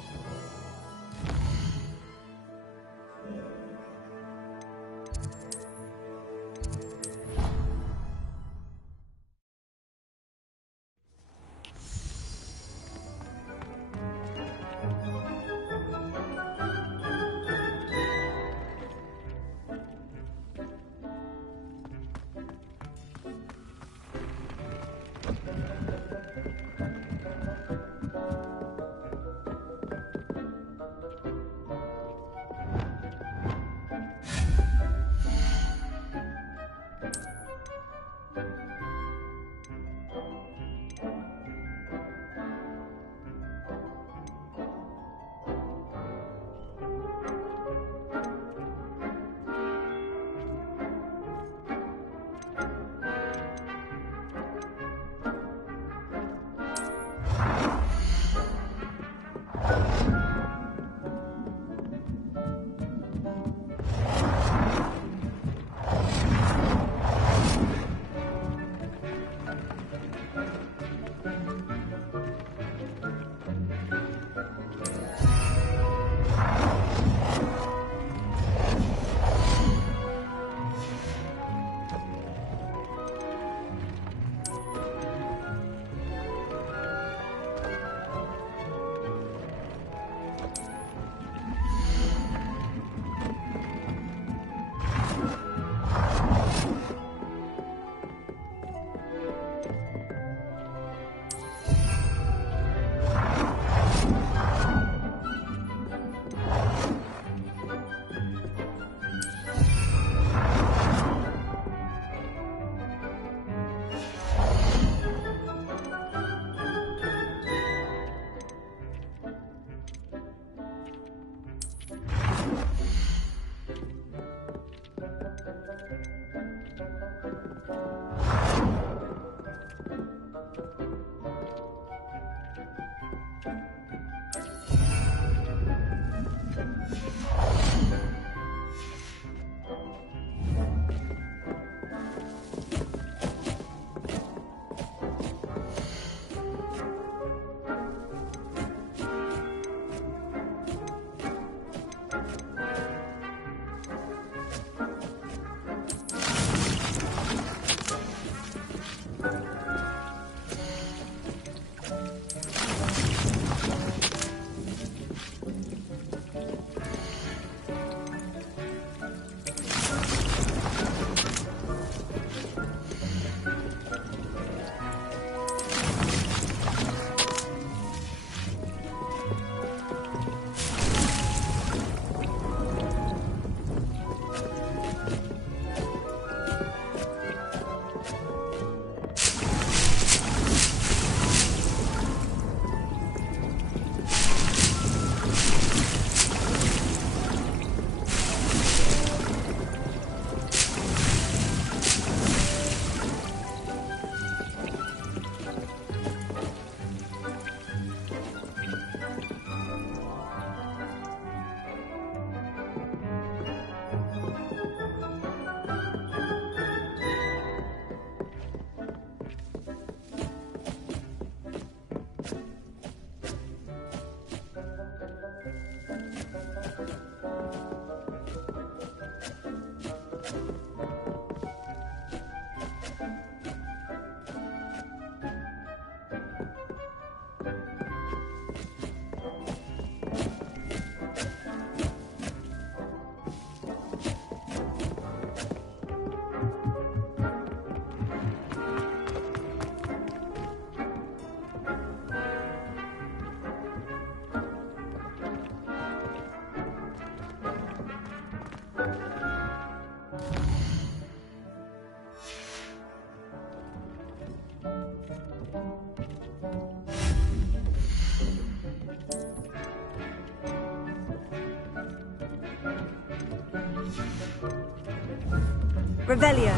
Revelio.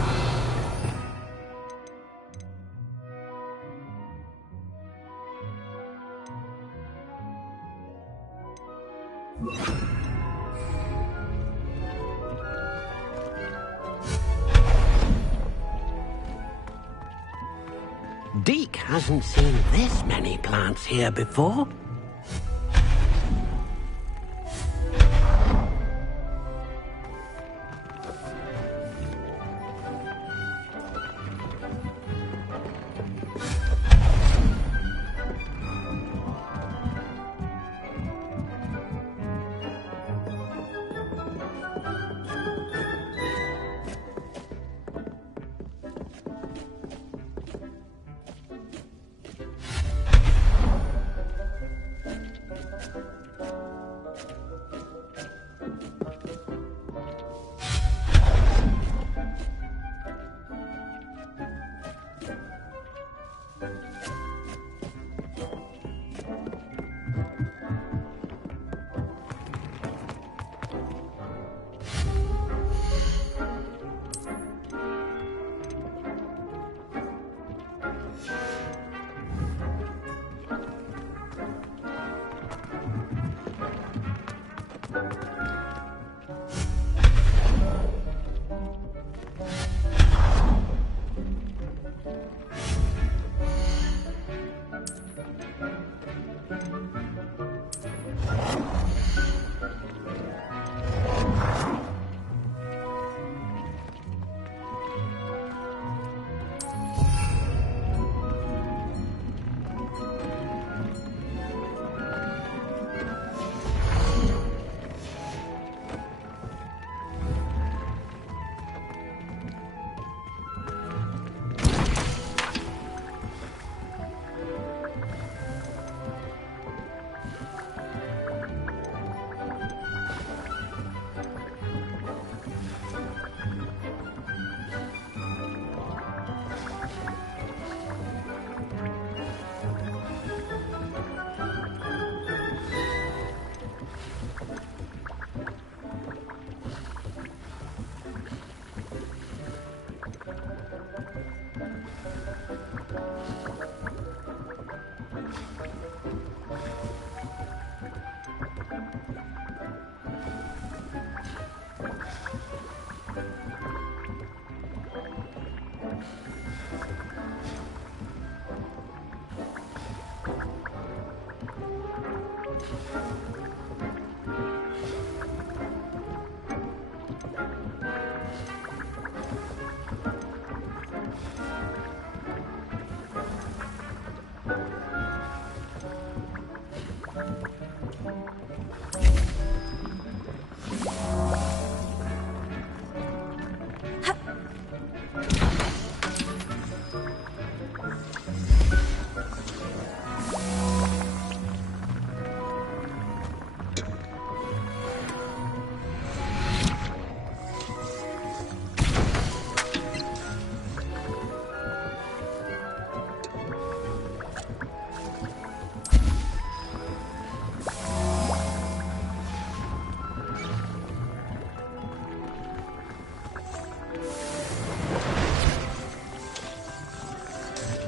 Deke hasn't seen this many plants here before.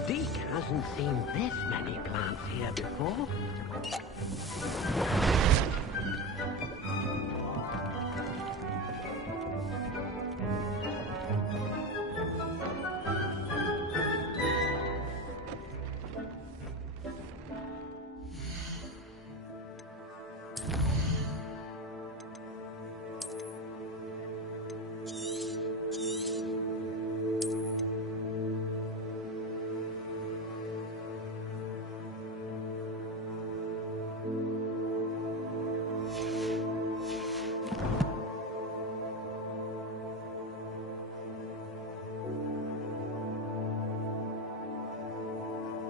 Deke hasn't seen this many plants here before.